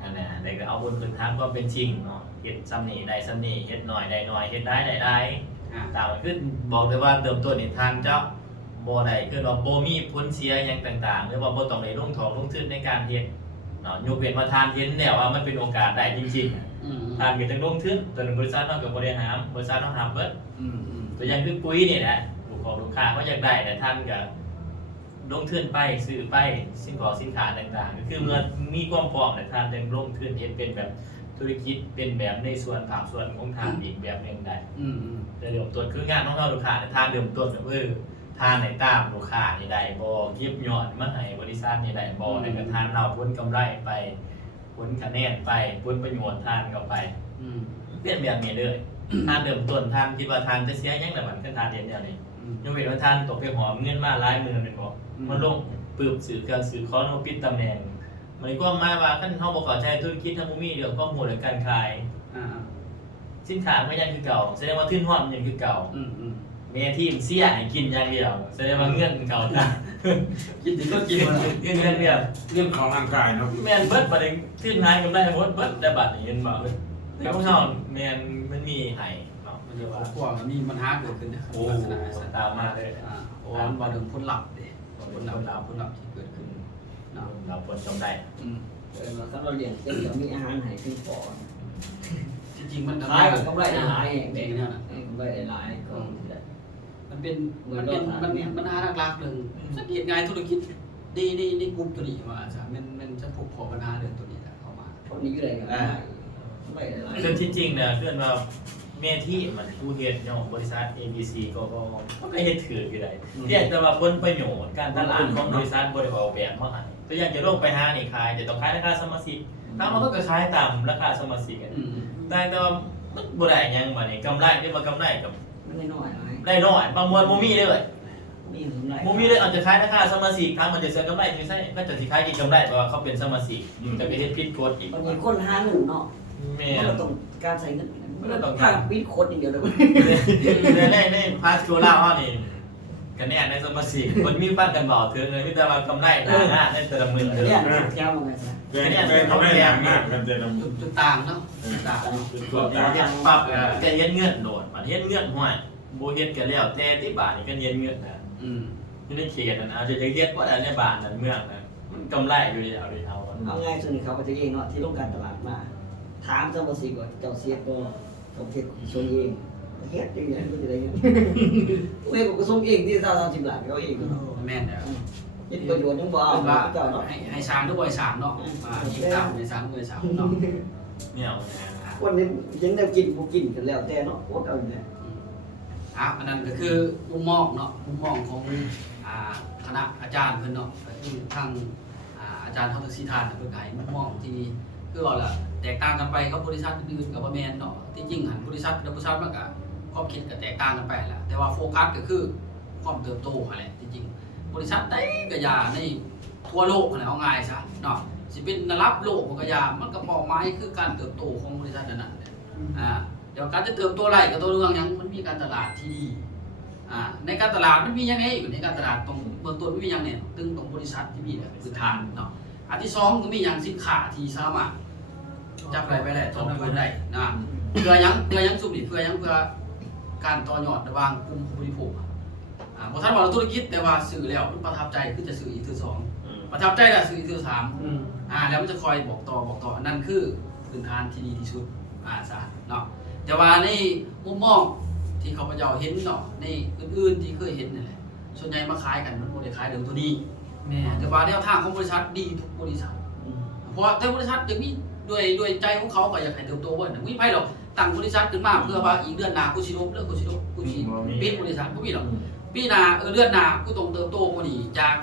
อันนั้นแต่ก็เอาบนพื้นฐานก็เป็นจริงเนาะเฮ็ดซ้ำนี่ได้ซ้ำนี่เฮ็ดหน่อยได้หน่อยเฮ็ดได้ตามขึ้นบอกเลยว่าเติมต้นในทางเจ้าบ่ได้คือว่าบ่มีผลเสียอย่างต่างๆหรือว่าบ่ต้องได้ลงทุนในการเฮ็ดเนาะยกเว้นว่าทานเห็นแล้วว่ามันเป็นโอกาสได้จริงๆทานก็ต้องลงทุนตัวบริษัทเฮาก็บ่ได้ห้ามบริษัทเฮาห้ามเบิดตัวอย่างคือปุ๋ยนี่แหละลูกค้าเขาอยากได้แต่ท่านก็ลงทุนไปซื้อไปสินค้าต่างๆก็คือเมื่อมีความพร้อมแต่ท่านได้ลงทุนเฮ็ดเป็นแบบธุรกิจเป็นแบบในส่วนภาคส่วนของทานอีกแบบนึงได้แต่เริ่มต้นคืองานของเฮาลูกค้าทานเริ่มต้นก็คือทานในตามลูกค้านี่ได้บ่เก็บยอดมาให้บริษัทนี่ได้บ่แล้วก็ทานเราผลกำไรไปผลคะแนนไปผลประโยชน์ทานเข้าไปเป็นแบบนี้เลยทานเริ่มต้นทานคิดว่าทานจะเสียหยังแต่มันคือทานเดียวนี้ยกเว้นว่าทานตกไปหอมเงินมาหลายหมื่นเป็นบ่มันลงปึบสื่อเครื่องสื่อคอนมาปิดตำแหน่งมันก็หมายว่าคันเฮาบ่เข้าใจธุรกิจทางบ่มีเรื่องข้อมูลเรื่องการขายสินค้ามันยังคือเก่าแสดงว่าทุนฮอดมันยังคือเก่าแม่ทีมเสียให้กินอย่างเดียวแสดงว่าเงินเก่าจ้ะกินก็กินเงินเดียว เรื่องของร่างกายเนาะ แม่นเบิดบัดนี้ขึ้นหายกันได้หมดเบิดได้บัดนี้เห็นบ่แต่พวกเฮาแม่นมันมีให้เนาะมันจะว่า พวกมีปัญหาเกิดขึ้นนะ โอ้ตามมาเลย โอ้มันบ่ถึงผลลัพธ์เด้ผลลัพธ์ที่เกิดขึ้นเนาะ เราผลจำได้ แล้วคันเราเรียนเป็นจะมีอาหารให้ถึงปอ จริงๆมัน ขายก็ได้หลายแห่ง เด็ เด็ ก ก เนี่ เนี่ย ยก็ได้หลายก็ มันเป็นปัญหาหลักๆหนึ่งสังเกตง่ายธุรกิจในกลุ่มตัวนี้ว่าจะมันจะพบปัญหาเรื่องตัวนี้เข้ามา คนนี้อยู่ได้ก็ได้ไม่ได้หลาย จนที่จริงเนี่ยเพื่อนว่าแม่ที่มันผู้เฮ็ดเนาะบริษัท ABC ก็เฮ็ดถืออยู่ได้เรียกแต่ว่าผลประโยชน์การตลาดของบริษัทบ่ได้ออกแบบมาให้ตัวอย่างจะลงไปหานี่ขายจะต้องขายราคาสมาชิกถ้ามันก็ขายตามราคาสมาชิกกันแต่ว่ามันบ่ได้หยังบัดนี้กำไรได้มากำไรกับ ไม่น้อยหลาย ได้น้อยบางมวลบ่มีเลย มีถึงหลาย บ่มีเลยอาจจะขายราคาสมาชิกถ้ามันจะเสียกำไรจังไสก็จะสิขายกินกำไรเพราะว่าเขาเป็นสมาชิกจะไปเฮ็ดผิดกฎอีก บางทีคนหาเงินเนาะ แม่ มันต้องการใช้เงินมันต้องการวิดโคตรอย่างเดียวเลย ในพาสโกลาเฮานี่กันแน่ในสมาชิกคนมีฟันกันเบาถึงเลยมีแต่ว่ากำไรหน้าในแต่ละมื้อเลย เนี่ยแก้วมันไงซะ เป็นเขาไม่แรงมากกันจะนำ จุดต่างเนาะต่างเนาะ เป็นตัว เฮ็ดปั๊บจะเฮ็ดเงินโดดบัดเฮ็ดเงินห้วยบ่เฮ็ดก็แล้วแต่ที่บาทนี่ก็เฮ็ดเงินนะอยู่ในเขตนั่นเอาจะเฮ็ดบ่ได้ในบ้านนั่นเมืองนะมันกำไรอยู่แล้วเลยเอา เอาง่ายส่วนนี้เขาก็จะเองเนาะที่ลงการตลาดมาถามเจ้าภาษีก่อนเจ้าเสียก็ต้องเสียส่วนเองเฮ็ดยังไงก็จะได้เงินเว้ยก็ส่งเองที่30ล้านเขาเอง แม่นเด้อ ยึดประโยชน์ยังบ่เอาเจ้าเนาะ ให้สร้างด้วยสร้างเนาะยิงตามในสร้างด้วยสร้างเนาะ เนี่ย คนนี้ยังได้กินบ่กินกันแล้วแต่เนาะพวกเก่าเนี่ย อันนั้นก็คือมุมมองเนาะมุมมองของคณะอาจารย์เพิ่นเนาะก็คือทางอาจารย์เขาทั้ง4ท่านเพิ่นให้มุมมองที่คือว่าล่ะแตกต่างกันไปกับบริษัทอื่นๆกับบ่แม่นเนาะที่จริงหันบริษัทมันก็ ความคิดก็แตกต่างกันไปแหละแต่ว่าโฟกัสก็คือความเติบโตอะไรจริงๆบริษัทใดก็อย่าในทั่วโลกอะไรเอาง่ายซะเนาะสิเป็นระดับโลกก็อย่ามันก็เป้าหมายคือการเติบโตของบริษัทนั้นเดี๋ยวการจะเติบโตไรกับตัวเรื่องยังมันมีการตลาดที่ดีในการตลาดมันมียังไงอยู่ในการตลาดตรงเบื้องต้นมันมีอย่างเนี่ยตึงตรงบริษัทที่มีเนี่ยคือฐานเนาะอันที่สองก็มีอย่างสินค้าที่สามารถจับอะไรไปได้ตอบโจทย์ได้นะเพื่อยังสุบิเพื่อยังเพื่อการต่อยอดระหว่างกลุ่มผู้บริโภคพอท่านบอกเราธุรกิจแต่ว่าสื่อแล้วมันประทับใจคือจะสื่ออีกคือสองประทับใจแล้วสื่ออีกคือสามแล้วมันจะคอยบอกต่อนั่นคือพื้นฐานที่ดีที่สุดซะเนาะแต่ว่าในมุมมองที่เขาพเจ้าเห็นเนาะในอื่นๆที่เคยเห็นนี่แหละส่วนใหญ่มาขายกันมันบ่ได้ขายเรื่องตัวนี้แต่ว่าแนวทางของบริษัทดีทุกบริษัทเพราะแต่บริษัทยังมีด้วยใจของเขาก็อยากให้เติบโตว่าไม่ไพ่หรอกตั้งบริษัทขึ้นมาเพื่อว่าอีกเดือนหน้ากูสิลบเลิกกูสิปิดบริษัทกูมีหรอกปีหน้าเดือนหน้ากูต้องเติบโตกว่านี้จาก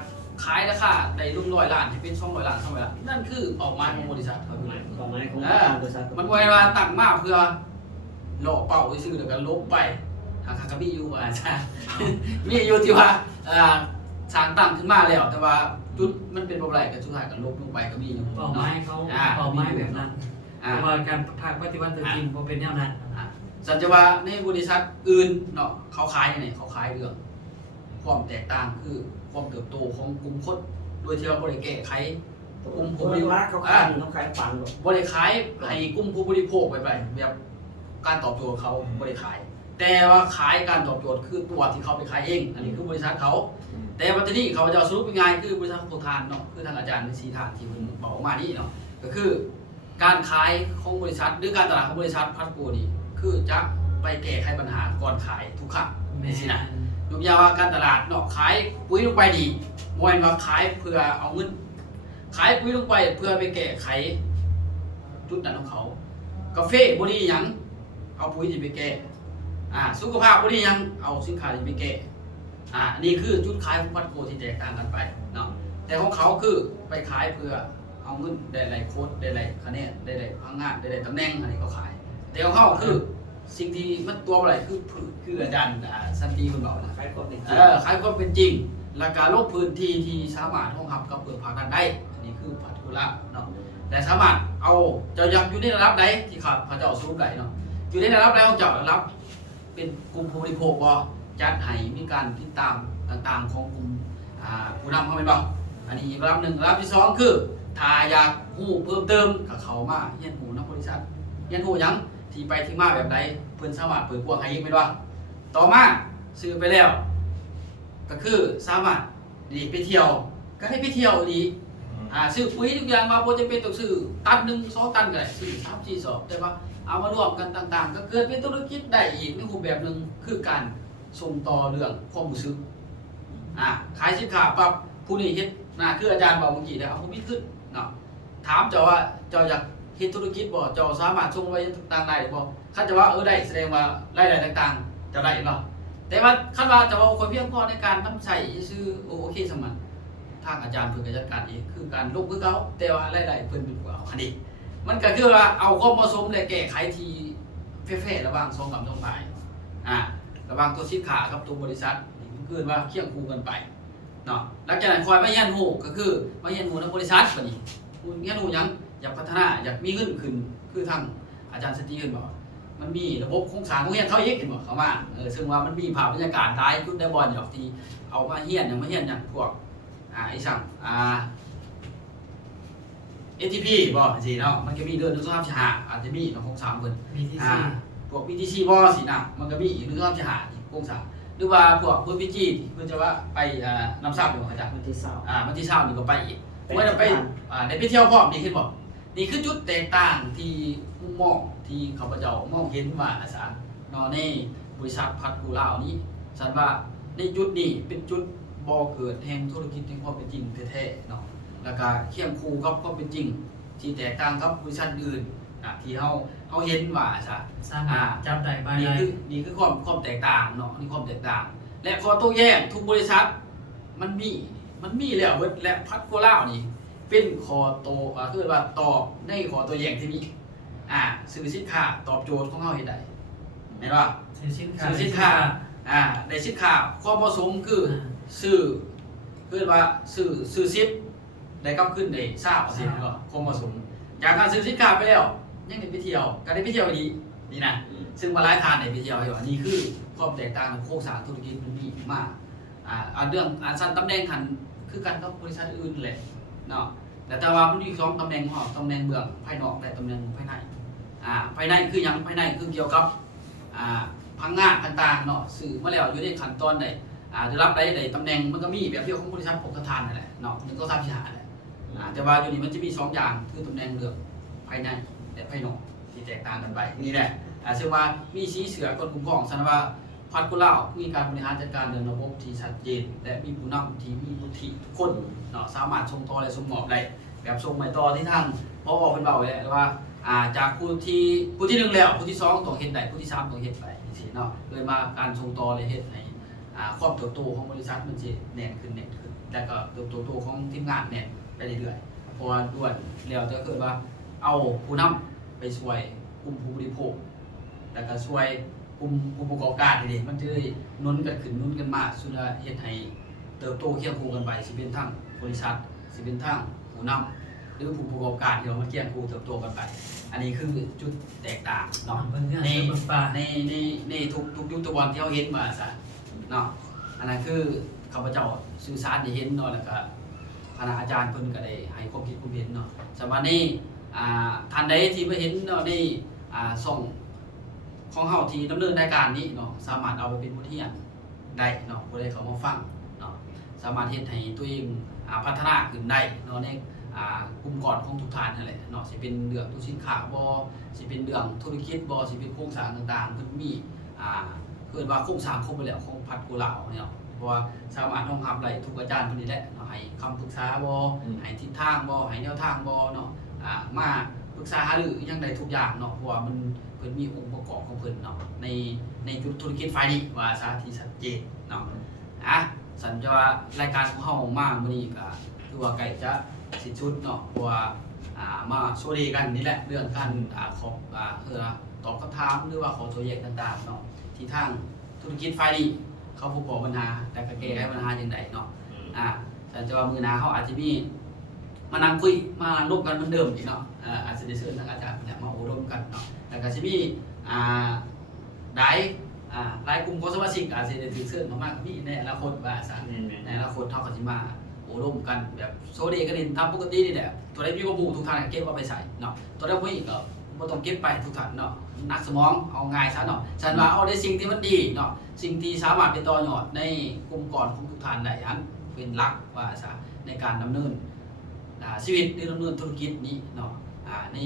ขายราคาได้รุ่ง100 ล้านให้เป็น200 ล้าน300 ล้านนั่นคือเป้าหมายของบริษัทเขาอยู่ไหน เป้าหมายของบริษัทมันไว้ว่าตั้งมาเพื่อหล่อเป้าไปซื้อเดี๋ยวกันลบไปหากมีอยู่อาจารย์มีอยู่ที่ว่าสร้างตั้งขึ้นมาแล้วแต่ว่าจุดมันเป็นอะไรกับสุดท้ายกันลบลงไปก็มีอยู่ เป้าหมายเขาเป้าหมายแบบนั้นแต่ว่าการภาคปฏิวัติจริงพอเป็นแนวนั้นสัญญาในบริษัทอื่นเนาะเขาขายยังไงเขาขายเรื่องความแตกต่างคือความเติบโตของกลุ่มคนโดยที่เราบริแก้ไขกลุ่มผู้บริโภคเขาขายฝันบริขายให้กลุ่มผู้บริโภคไปแบบการตอบโจทย์เขาบริขายแต่ว่าขายการตอบโจทย์คือตัวที่เขาไปขายเองอันนี้คือบริษัทเขาแต่วันนี้เขาจะสรุปเป็นไงคือบริษัทโคทานเนาะคือทางอาจารย์ในสีทานที่ผมบอกมานี่เนาะก็คือการขายของบริษัทหรือการตลาดของบริษัทพัดโกนี่คือจะไปแก้ไขปัญหาก่อนขายทุกครั้งในสินะยกอย่างว่าการตลาดเนาะขายปุ๋ยลงไปดีมวยมาขายเพื่อเอาเงินขายปุ๋ยลงไปเพื่อไปแก้ไขจุดนั้นของเขากาแฟบริยังเอาปุ๋ยที่ไปแก้สุขภาพบริยังเอาสินค้าที่ไปแก้นี่คือจุดขายของพัดโกที่แตกต่างกันไปเนาะแต่ของเขาคือไปขายเพื่อเอาเงินได้ไรโค้ดได้ไรคะแนนได้ไรพังงานได้ไรตำแหน่งอะไรเขาขายแต่ของเขาคือสิ่งที่มันตัวอะไรคืออาจารย์สันติคุณบอกนะขายความเป็นจริงขายความเป็นจริงและการลบพื้นที่ที่สามารถห้องหับกับเปลือกผักนั้นได้อันนี้คือพัฒนาเนาะแต่สามารถเอาเจ้ายักษ์อยู่ในระดับใดที่ขาดพระเจ้าสู้ได้เนาะอยู่ในระดับใดของเจ้าระดับเป็นกลุ่มผู้บริโภคว่าจัดให้มีการติดตามต่างๆของกลุ่มผู้นำเข้าไปบ้างอันนี้ระดับหนึ่งระดับที่สองคือถ้าอยากหูเพิ่มเติมกับเขามาเฮียนหูนักบริษัทเฮียนหูยังที่ไปที่มาแบบใดเพิ่นสามารถเปิดกว้างให้ยิ่งไปว่าต่อมาซื้อไปแล้วก็คือสามารถดีไปเที่ยวก็ให้ไปเที่ยวดีซื้อปุ๋ยทุกอย่างมาบ่จะเป็นต้องซื้อตัน1 2 ตันก็ได้ซื้อ3 4 2แต่ว่าเอามารวมกันต่างๆก็เกิดเป็นธุรกิจได้อีกในรูปแบบนึงคือการส่งต่อเรื่องความรู้สึกขายสินค้าปั๊บผู้นี้เฮ็ดคืออาจารย์บอกเมื่อกี้แล้วเอาผู้มีขึ้นเนาะถามเจ้าว่าเจ้าอยากเฮ็ดธุรกิจบ่เจ้าสามารถส่งไว้ต่างๆได้บ่คันจะว่าได้แสดงว่ารายได้ต่างๆจะได้เนาะแต่ว่าคันว่าจะว่าคนเพียงพอในการนำใช้ซื้อโอเคสมันทางอาจารย์เพิ่นก็จัดการเองคือการลงคือเก่าแต่ว่ารายได้เพิ่นเป็นกว่าอันนี้มันก็คือว่าเอาความเหมาะสมและแก้ไขที่แฟร์ๆระหว่าง2 กับ 2 ฝ่ายระหว่างตัวสินค้ากับตัวบริษัทนี่คือว่าเคียงคู่กันไปเนาะหลังจากนั้นคอยมาเรียนรู้ก็คือมาเรียนรู้ในบริษัทบัดนี้เรียนรู้หยังอยากพัฒนาอยากมีเงินขึ้นคือทางอาจารย์สตีเพิ่นบอกมันมีระบบโครงสร้างของเรียนเขาอีกเห็นบ่เข้ามาซึ่งว่ามันมีภาพบรรยากาศหลายจุดได้บ่อยที่เอามาเรียนอย่างมาเรียนอย่างพวกไอ้สั่งATP บ่สิเนาะมันก็มีเดือนนึง2 5อาจจะมีของ3เพิ่นพวก BTC บ่สินะมันก็มีอีกนึง2 5อีกโครงสร้างหรือว่าพวก PPG เพิ่นจะว่าไปนำทราบอยู่อาจารย์วันที่20วันที่20นี่ก็ไปอีกว่าจะไปได้ไปเที่ยวพร้อมนี่ขึ้นบ่นี่คือจุดแตกต่างที่มุมมองที่ข้าพเจ้ามองเห็นว่าอาจารย์เนาะในบริษัทพัดกูลาวนี้ฉันว่าในจุดนี้เป็นจุดบ่อเกิดแห่งธุรกิจแห่งความเป็นจริงแท้ๆเนาะแล้วก็เคียงคู่กับความเป็นจริงที่แตกต่างกับบริษัทอื่นที่เฮาเห็นว่าซะสามารถจับได้บ่ได้นี่คือความแตกต่างเนาะนี่ความแตกต่างและข้อโต้แย้งทุกบริษัทมันมีแล้วเบิดและพัดกูลาวนี่เป็นข้อโต้คือว่าตอบในข้อโต้แย้งที่มีสื่อสินค้าตอบโจทย์ของเฮาเฮ็ดได้ แม่นว่า ซื้อสินค้า ซื้อสินค้าได้สินค้าความเหมาะสมคือซื้อคือว่าซื้อซิปได้กลับขึ้นได้ทราบสิก็ความเหมาะสมจากการซื้อสินค้าไปแล้วยังได้ไปเที่ยวการได้ไปเที่ยวดีนี่นะซึ่งมาหลายทานได้ไปเที่ยวอยู่นี่คือความแตกต่างของโครงสร้างธุรกิจมันมีมากเรื่องสั้นตำแหน่งหันคือกันกับบริษัทอื่นแหละเนาะแต่ว่ามันมี2ตำแหน่งตำแหน่งเบื้องภายนอกและตำแหน่งภายในภายในคือหยังภายในคือเกี่ยวกับพังงานต่างๆเนาะสื่อมาแล้วอยู่ในขั้นตอนใดได้รับได้ตำแหน่งมันก็มีแบบเดียวของบริษัทผมทานนั่นแหละเนาะมันก็ทราบที่หาแหละแต่ว่าอยู่นี่มันจะมี2อย่างคือตำแหน่งเรื่องภายในและภายนอกที่แตกต่างกันไปนี่แหละซึ่งว่ามีสีเสือกฎคุ้มครองสันว่าพัดกุล่ามีการบริหารจัดการเดินระบบที่ชัดเจนและมีผู้นำที่มีวุฒิทุกคนเนาะสามารถส่งต่อและส่งมอบได้แบบส่งไปต่อที่ทางพอเป็นเบาไว้แล้วว่าจากผู้ที่1แล้วผู้ที่2ต้องเฮ็ดได้ผู้ที่3ต้องเฮ็ดไปสิเนาะโดยมาการส่งต่อและเฮ็ดให้ความเติบโตของบริษัทมันสิแน่นขึ้นแล้วก็เติบโตของทีมงานแน่นไปเรื่อยๆเพราะว่าด่วนแล้วจะเกิดว่าเอาผู้นำไปช่วยกลุ่มผู้บริโภคแล้วก็ช่วยกลุ่มผู้ประกอบการนี่มันจะได้นุนกันขึ้นนุนกันมาสุดท้ายเฮ็ดให้เติบโตเคียงคู่กันไปสิเป็นทั้งบริษัทสิเป็นทั้งผู้นำหรือผู้ประกอบการที่เรามาเคียงคู่เติบโตกันไปอันนี้คือจุดแตกต่างเนาะในทุกยุคตะวันที่เราเห็นมาซะเนาะอันนั้นคือข้าพเจ้าสื่อสารได้เห็นเนาะแล้วก็คณะอาจารย์เพิ่นก็ได้ให้ความคิดความเห็นเนาะสำหรับนี้ท่านใดที่ไปเห็นเนาะในส่งของเฮาที่ดำเนินรายการนี้เนาะสามารถเอาไปเป็นบทเรียนได้เนาะผู้ใดเขามาฟังเนาะสามารถเฮ็ดให้ตัวเองพัฒนาขึ้นได้เนาะในกลุ่มก่อนของทุกท่านนั่นแหละเนาะสิเป็นเรื่องธุรกิจขาบ่สิเป็นเรื่องธุรกิจบ่สิเป็นโครงสร้างต่างๆเพิ่นมีเกิดว่าโครงสร้างครบไปแล้วของพัดกุหลาบเนี่ยเพราะว่าสามารถรองรับได้ทุกอาจารย์เพิ่นนี่แหละเนาะให้คำปรึกษาบ่ให้ทิศทางบ่ให้แนวทางบ่เนาะมาปรึกษาหารือยังได้ทุกอย่างเนาะเพราะว่ามันเพิ่นมีองค์ประกอบของเพิ่นเนาะในจุดธุรกิจฝ่ายนี้ว่าสาธิตชัดเจนเนาะสัญญารายการของเฮามามื้อนี้ก็ถือว่าใกล้จะสิ้นสุดเนาะเพราะว่ามาโชว์ดีกันนี่แหละเรื่องการตอบคำถามหรือว่าขอตัวอย่างต่างๆเนาะที่ทางธุรกิจฝ่ายนี้เขาพบปัญหาแต่ก็แก้ไขปัญหาจังไดเนาะสัญญาว่ามื้อหน้าเฮาอาจจะมีมานั่งคุยมาร่วมกันเหมือนเดิมอีกเนาะอาจจะได้เชิญทางอาจารย์มาอบรมกันเนาะแล้วก็สิมีหลายกลุ่มของสมาชิกอาจจะได้ถือเชิญมากๆมีในอนาคตว่าซะในอนาคตเฮาก็สิมาอบรมกันแบบโซเดกันทำปกตินี่แหละตัวได้มีข้อมูลทุกท่านเก็บเอาไปใส่เนาะตัวได้ผู้หญิงก็บ่ต้องเก็บไปทุกท่านเนาะนักสมองเอาง่ายซะเนาะฉันว่าเอาได้สิ่งที่มันดีเนาะสิ่งที่สามารถเป็นต่อยอดในกลุ่มก่อนของทุกท่านได้อันเป็นหลักว่าซะในการดำเนินชีวิตหรือดำเนินธุรกิจนี้เนาะใน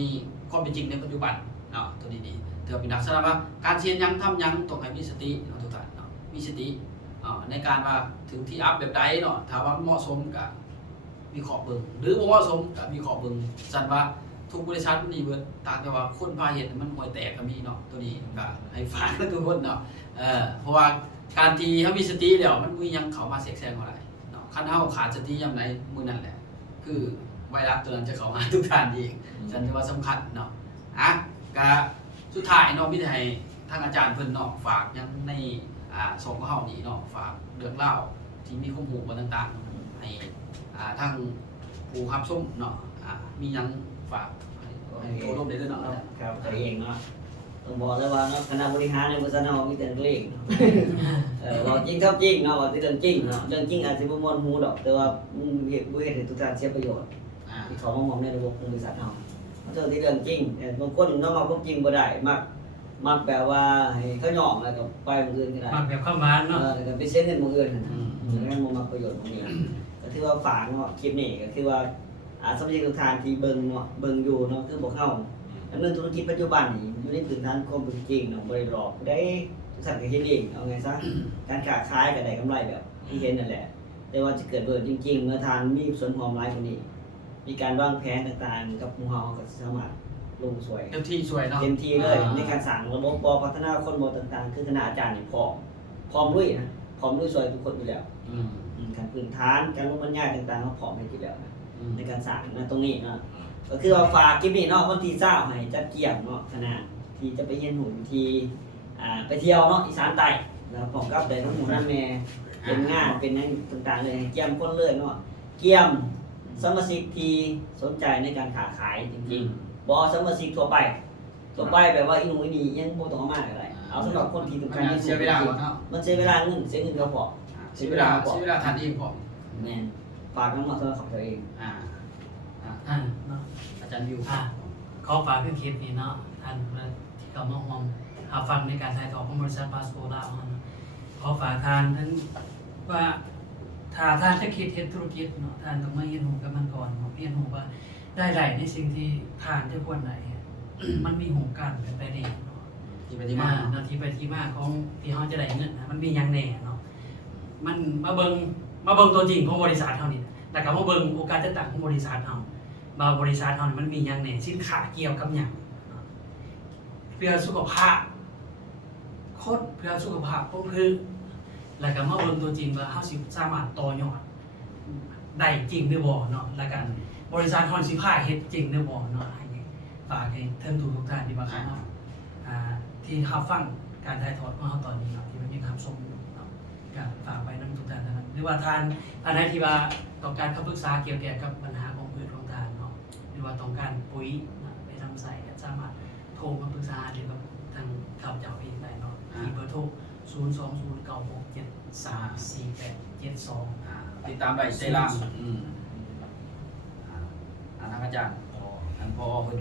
ความเป็นจริงในปัจจุบันเนาะตัวนี้ๆถือเป็นลักษณะว่าการเชียนยังทำยังต้องให้มีสติเนาะทุกท่านเนาะมีสติในการว่าถึงที่อัพแบบใดเนาะถ้าว่าเหมาะสมกับมีขอบเบิ่งหรือบ่เหมาะสมกับมีขอบเบิ่งสั่นว่าทุกบริษัทมันมีเบิดต่างแต่ว่าคนพาเฮ็ดมันห่วยแตกก็มีเนาะตัวนี้ก็ให้ฝากทุกคนเนาะเพราะว่าการที่เฮามีสติแล้วมันมีหยังเข้ามาแทรกแซงบ่ได้เนาะคันเฮาขาดสติยามใดมื้อนั้นแหละคือไวรัสตัวนั้นจะเข้ามาทุกท่านอีกฉันถือว่าสำคัญเนาะก็สุดท้ายเนาะมีแต่ให้ทางอาจารย์เพิ่นเนาะฝากยังในส่งของเฮานี่เนาะฝากเรื่องเล่าที่มีข้อมูลต่างๆให้ทางผู้รับชมเนาะมีหยังฝากให้โอบรมได้ด้วยเนาะ ครับตัวเองเนาะต้องบอกเลยว่าเนาะคณะบริหารในบริษัทเรามีแต่เรื่องเราจริงเท่าจริงเนาะว่าเรื่องจริงเนาะเรื่องจริงอาจจะบ่ม่วนหูดอกแต่ว่าเฮ็ดให้ทุกท่านเสียประโยชน์ที่เขามามองในระบบบริษัทเราเรื่องที่เรื่องจริงบางคนเนาะมาความจริงบ่ได้มักแบบว่าให้เขาหยองแล้วก็ไปมื้ออื่นก็ได้ มักแบบเข้ามาเนาะ แล้วก็ไปเสียเงินมื้ออื่นนั่นน่ะแล้วบ่มักประโยชน์ตรงนี้ก็ถือว่าฝากเนาะคลิปนี้ก็คือว่าสมาชิกทุกท่านที่เบิ่งเนาะเบิ่งอยู่เนาะคือบ่เข้าดำเนินธุรกิจปัจจุบันนี่อยู่ในพื้นฐานความเป็นจริงเนาะบ่ได้หลอกได้ทุกท่านก็เฮ็ดเองเอาไงซะการค้าขายก็ได้กำไรแบบที่เห็นนั่นแหละแต่ว่าจะเกิดเบิดจริงๆเมื่อทานมีส่วนหอมหลายกว่านี้มีการวางแผนต่างๆกับหมู่เฮาก็สามารถลงสวย เต็มที่ช่วยเนาะ เต็มที่เลยในการสั่งระบบพัฒนาคนบต่างๆคือคณะอาจารย์นี่พร้อมลุยนะพร้อมลุยสวยทุกคนอยู่แล้วการพื้นฐานการลงบรรยายต่างๆเขาพร้อมให้อยู่แล้วนะในการสั่งนะตรงนี้นะก็คือว่าฝากคลิปนี้เนาะวันที่20ให้จัดเกี่ยมเนาะคณะที่จะไปเรียนรู้ที่ ไปเที่ยวเนาะอีสานใต้แล้วผมก็ไปทั้งหมู่นั่นแม่เป็นงานเป็นนั่นต่างๆเลยเกี่ยมคนเลยเนาะเกี่ยมสมาชิกที่สนใจในการค้าขายจริงๆบ่สมาชิกทั่วไปแบบว่าอีหนุ่มอีนี่ยังบ่ต้องเอามากอะไรเอาสำหรับคนที่ต้องการ เสียเวลาก่อนเนาะ มันเสียเวลาเงินเขาพอ เสียเวลาทานเองพอ แม่นฝากน้ำมาสำหรับของตัวเอง ท่านเนาะ อาจารย์วิว ขอฝากเรื่องคลิปนี้เนาะท่านที่เขามาห่วงฟังในการถ่ายทอดของบริษัทพาสโกลาขอฝากทานท่านว่าถ้าท่านจะคิดเฮ็ดธุรกิจเนาะท่านต้องมาเรียนรู้กับมันก่อนเนาะเรียนรู้ว่าได้ไรในสิ่งที่ท่านจะควรไหน มันมีหูการเป็นไปได้เนาะ ที่ไปที่มา นาทีไปที่มาของที่เขาจะได้เงินนะมันมีอย่างแน่เนาะมันมาเบิ่งตัวจริงของบริษัทเท่านี้แต่ก็มาเบิ่งโอกาสจะตั้งของบริษัทเฮามาบริษัทเฮานี่มันมีอย่างแน่สินค้าเกี่ยวกับหยังเนาะเพื่อสุขภาพคนเพื่อสุขภาพพวกคือแล้วก็มาเบิ่งตัวจริงว่าเฮาสิสามารถต่อยอดได้จริงหรือบ่เนาะแล้วก็บริษัทเฮาสิพาเฮ็ดจริงหรือบ่เนาะให้ฝากให้ท่านทุกท่านที่มาเข้ามาที่รับฟังการถ่ายทอดของเราตอนนี้เนาะที่มันมีคำชมอยู่เนาะก็ฝากไปนำทุกท่านนะครับหรือว่าท่านใดที่ว่าต้องการคำปรึกษาเกี่ยวกับปัญหาของพืชของท่านเนาะหรือว่าต้องการปุ๋ยไปทำใส่ก็สามารถโทรมาปรึกษาหรือกับทางข่าวเจ้าเองได้เนาะที่เบอร์โทร 02096734872 ติดตามได้เซรั่มทางอาจารย์ทางพอเพิ่น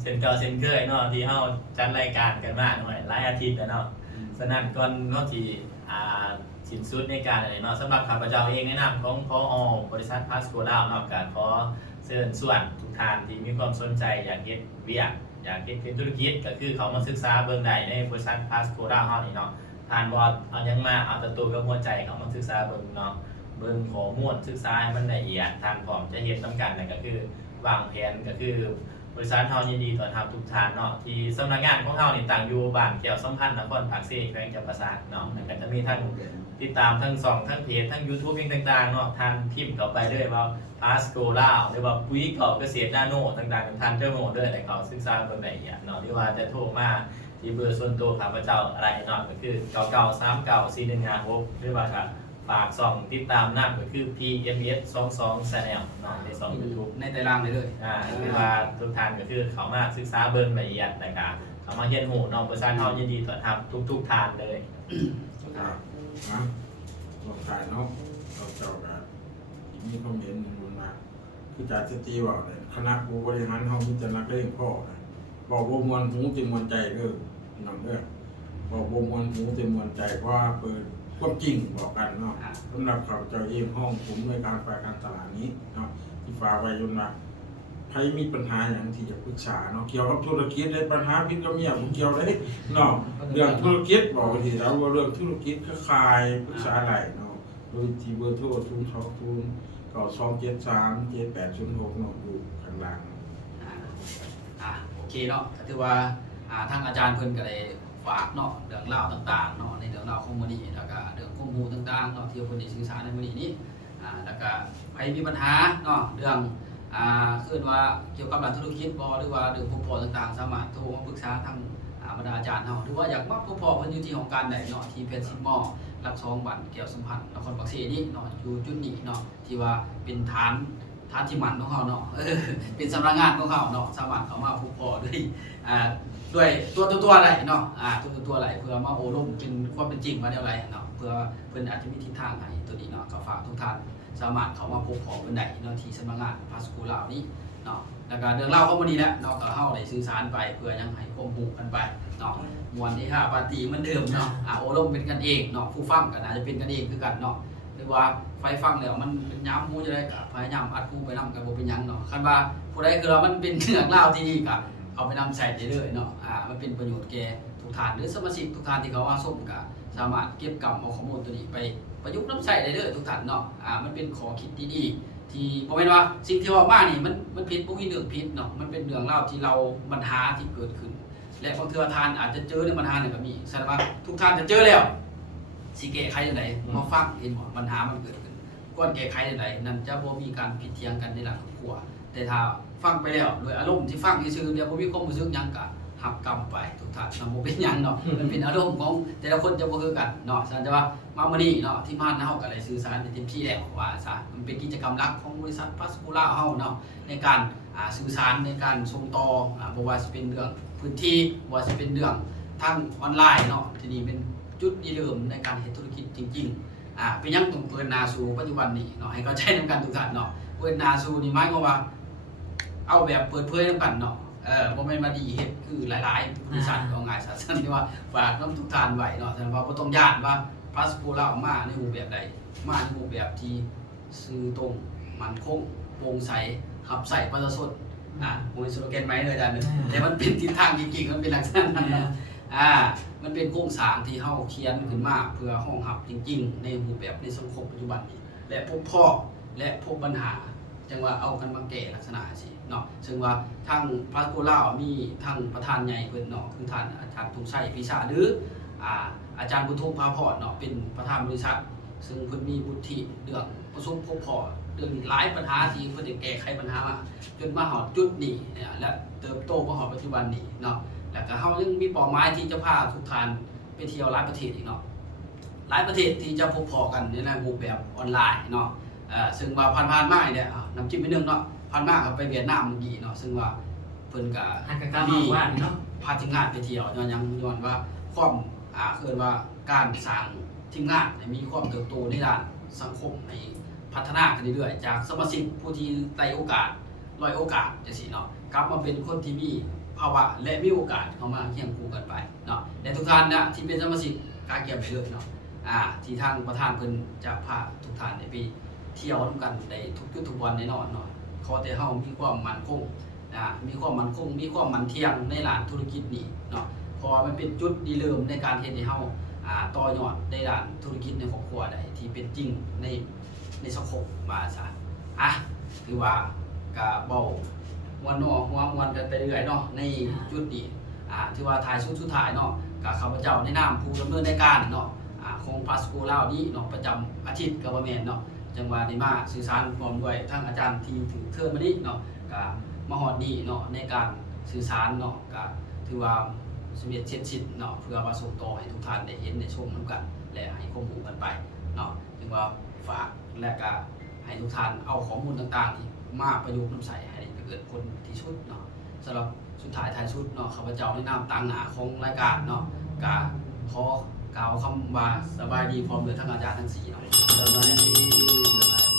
เซ็นเก่าเซ็นเคยเนาะที่เฮาจัดรายการกันมาหน่อยหลายอาทิตย์แล้วเนาะฉะนั้นก่อนเนาะที่สิ้นสุดในการอะไรเนาะสำหรับข้าพเจ้าเองแนะนำของพอบริษัทพาสโกลาเนาะก็ขอเชิญชวนทุกท่านที่มีความสนใจอยากเฮ็ดเวียกอยากเฮ็ดธุรกิจก็คือเขามาศึกษาเบื้องใดในบริษัทพาสโกลาเฮานี่เนาะผ่านบอร์ดเอายังมาเอาแต่ตัวกับหัวใจเขามาศึกษาเบื้องเนาะเบื้องข้อมูลศึกษาให้มันละเอียดทางพร้อมจะเฮ็ดนํกันนั่นก็คือวางแผนก็คือบริษัทเฮายินดีต้อนรับทุกท่านเนาะที่สำนักงานของเฮานี่ตั้งอยู่บ้านแก้วสัมพันธ์นครปากเซแขวงจำปาสักเนาะแล้วก็จะมีทั้งติดตามทั้ง2ทั้งเพจทั้ง YouTube เองต่างๆเนาะท่านพิมพ์เข้าไปเลยว่า Pascola หรือว่าปุ๋ยเกาะเกษตรนาโนต่างๆท่านเจ้าโหมดด้วยแต่เขาศึกษาเบิ่งละเอียดเนาะหรือว่าจะโทรมาที่เบอร์ส่วนตัวข้าพเจ้าอะไรเนาะก็คือ99394156หรือว่าก็ฝากส่องติดตามนำก็คือ PMS 22 Channel เนาะใน2 YouTube ในตารางเลยเลย คือว่าทุกท่านก็คือเขามาศึกษาเบิ่งละเอียดนะครับเขามาเรียนรู้เนาะบริษัทเฮายินดีต้อนรับทุกท่านเลย นะลองขายเนาะเราเจ้ากันมีคอมเมนต์มันมาคือจากสตีว่าเนี่ยคณะผู้บริหารเฮามีแต่นักเลงพ่อนะบอกบ่มวนหูจึงมวนใจเด้อน้องเด้อบอกบ่มวนหูจึงมวนใจเพราะว่าเปิดความจริงบอกกันเนาะสำหรับข้าพเจ้าเองห้องผมด้วยการฝ่ายการตลาดนี้เนาะที่ฝากไว้ยนว่าใครมีปัญหาอย่างที่จะปรึกษาเนาะเกี่ยวกับธุรกิจได้ปัญหาพิษกับเมียผมเกี่ยวได้เนาะเรื่องธุรกิจบอกทีแล้วว่าเรื่องธุรกิจก็ขายปรึกษาอะไรเนาะโดยที่เบอร์โทร02092737806เนาะอยู่ข้างล่าง โอเคเนาะก็ถือว่าทางอาจารย์เพิ่นก็ได้ฝากเนาะเรื่องราวต่างๆเนาะในเรื่องราวของมื้อนี้แล้วก็เรื่องข้อมูลต่างๆเนาะที่เพิ่นได้สื่อสารในมื้อนี้แล้วก็ใครมีปัญหาเนาะเรื่องคือว่าเกี่ยวกับด้านธุรกิจบ่หรือว่าเรื่องพวกพอต่างๆสามารถโทรมาปรึกษาทางบรรดาอาจารย์เฮาหรือว่าอยากมาพบพ่อเพิ่นอยู่ที่ของการใดเนาะที่เพชรสิมอรัก2บ้านแก้วสัมพันธ์นครปากเซนี่เนาะอยู่จุดนี้เนาะที่ว่าเป็นฐานที่มั่นของเฮาเนาะเป็นสำนักงานของเฮาเนาะสามารถเข้ามาพบพ่อด้วยตัวอะไรเนาะตัวอะไรเพื่อมาโอ้ร่มเป็นความเป็นจริงมาแนวไรเนาะเพื่อเพิ่นอาจจะมีทิศทางให้ตัวนี้เนาะก็ฝากทุกท่านสามารถเข้ามาพบพ่อเพิ่นได้เนาะที่สำนักงานพาสโกลานี้เนาะแล้วก็เรื่องเล่าของมื้อนี้แหละเนาะก็เฮาได้สื่อสารไปเพื่อยังให้ความรู้กันไปเนาะมวลที่5ปาร์ตี้เหมือนเดิมเนาะโอ้ร่มเป็นกันเองเนาะผู้ฟังก็น่าจะเป็นกันเองคือกันเนาะหรือว่าไฟฟังแล้วมันเป็นย้ำมูจะได้ก็พยายามอัดคู่ไปนำกันบ่เป็นหยังเนาะคันว่าผู้ใดคือว่ามันเป็นเรื่องเล่าที่ดีก็เอาไปนำใช้ได้เลยเนาะมันเป็นประโยชน์แก่ทุกท่านหรือสมาชิกทุกท่านที่เขาว่าส้มก็สามารถเก็บกำเอาข้อมูลตัวนี้ไปประยุกต์นำใช้ได้เลยทุกท่านเนาะมันเป็นข้อคิดดีๆที่บ่แม่นว่าสิ่งที่ว่ามานี่มันผิดบ่มีเรื่องผิดเนาะมันเป็นเรื่องเล่าที่เราปัญหาที่เกิดขึ้นและบางเทื่อท่านอาจจะเจอในปัญหาเนี่ยก็มีแสดงว่าทุกท่านจะเจอแล้วสิแก้ไขจังได๋มาฟังเห็นบ่ปัญหามันเกิดขึ้นก่อนแก้ไขจังได๋นั่นจะบ่มีการผิดเถียงกันในหลักครอบครัวแต่ถ้าฟังไปแล้วโดยอารมณ์ที่ฟังซื่อๆเดี๋ยวบ่มีความรู้สึกหยังก็ห หับกรรมไปทุกท่านเนาะบ่เป็นหยังเนาะมันเป็นอารมณ์ของแต่ละคนจะบ่คือกันเนาะฉะนั้นจะว่ามามื้อนี้เนาะที่บ้านเฮาก็ได้สื่อสารได้เต็มที่แล้วว่าซะมันเป็นกิจกรรมหลักของบริษัท Pascula เฮาเนาะในการสื่อสารในการส่งต่อบ่ว่าสิเป็นเรื่องพื้นที่บ่ว่าสิเป็นเรื่องทางออนไลน์เนาะที่นี่เป็นจุดเริ่มในการเฮ็ดธุรกิจจริงๆเป็นหยังต้องเปิดหน้าสู่ปัจจุบันนี้เนาะให้เข้าใจนำกันทุกท่านเนาะเปิดหน้าสู่นี่หมายความว่าเอาแบบเปิดเผยนำกันเนาะบ่แม่นมาดีเฮ็ดคือหลายๆบริษัทของง่ายซะซั่นที่ว่าฝากนำทุกท่านไว้เนาะแต่ว่าบ่ต้องย้านว่า Pascula ออกมาในรูปแบบใดมาในรูปแบบที่ซื่อตรงมั่นคงโปร่งใสรับใส่ประชาชนบ่มีสโลแกนไหมเลยอาจารย์แต่มันเป็นทิศทางจริงๆมันเป็นลักษณะนั้นเนาะมันเป็นโครงสร้างที่เฮาเขียนขึ้นมาเพื่อรองรับจริงๆในรูปแบบในสังคมปัจจุบันนี้และพบพ้อและพบปัญหาจังว่าเอากันมาแก้ลักษณะสิเนาะซึ่งว่าทาง Pascula มีทางประธานใหญ่เพิ่นเนาะคือท่านอาจารย์ทุงชัยปีชาหรืออาจารย์บุญทงพาพรเนาะเป็นประธานบริษัทซึ่งเพิ่นมีวุฒิเรื่องประสบพบพอเรื่องหลายปัญหาที่เพิ่นได้แก้ไขปัญหามาจนมาฮอดจุดนี้เนี่ยและเติบโตมาฮอดปัจจุบันนี้เนาะแล้วก็เฮายังมีเป้าหมายที่จะพาทุกท่านไปเที่ยวหลายประเทศอีกเนาะหลายประเทศที่จะพบพอกันในรูปแบบออนไลน์เนาะซึ่งว่าผ่านๆมาเนี่ยน้ำจิ้มไปนึงเนาะผ่านมาก็ไปเวียดนามเมื่อกี้เนาะซึ่งว่าเพิ่นก็ มีว่าเนาะ พาทีมงานไปเที่ยวย้อนว่าความคือว่าการสร้างทีมงานมีความเติบโตในด้านสังคมในพัฒนากันเรื่อยๆจากสมาชิกผู้ที่ได้โอกาสร้อยโอกาสจังซี่เนาะกลับมาเป็นคนที่มีภาวะและมีโอกาสเข้ามาเคียงคู่กันไปเนาะและทุกท่านเนี่ยที่เป็นสมาชิกกาเกียมไปเลยเนาะที่ทางประธานเพิ่นจะพาทุกท่านได้ไปเที่ยวร่วมกันในทุกยุคทุกวันแน่นอนเนาะขอแต่เฮามีความมั่นคงมีความมั่นคงมีความมั่นเที่ยงในด้านธุรกิจนี้เนาะเพราะมันเป็นจุดดีเริ่มในการเฮ็ดให้เฮาต่อยอดในด้านธุรกิจในครอบครัวได้ที่เป็นจริงในสังคมมาซะถือว่าก็เบาม่วนเนาะหัวม่วนกันไปเรื่อยเนาะในจุดนี้ถือว่าท้ายสุดท้ายเนาะก็ข้าพเจ้าในนามผู้ดำเนินรายการเนาะของ Pascula นี้เนาะประจำอาทิตย์ก็บ่แม่นเนาะจังว่าได้มาสื่อสารพร้อมด้วยทางอาจารย์ที่ถือเทอมมานี้เนาะก็มาฮอดนี้เนาะในการสื่อสารเนาะก็ถือว่าสมเด็จเช็ดชิดเนาะเพื่อว่าส่งต่อให้ทุกท่านได้เห็นได้ชมนํกันและให้ความรู้กันไปเนาะถึงว่าฝากและก็ให้ทุกท่านเอาข้อมูลต่างๆนี่มาประยุกต์นำใช้ให้เกิดผลที่สุดเนาะสำหรับสุดท้ายท้ายสุดเนาะข้าพเจ้าในนามต่างหน้าของรายการเนาะก็ขอกล่าวคำว่าสบายดีพร้อมด้วยทั้งอาจารย์ทั้ง4เนาะสบายดี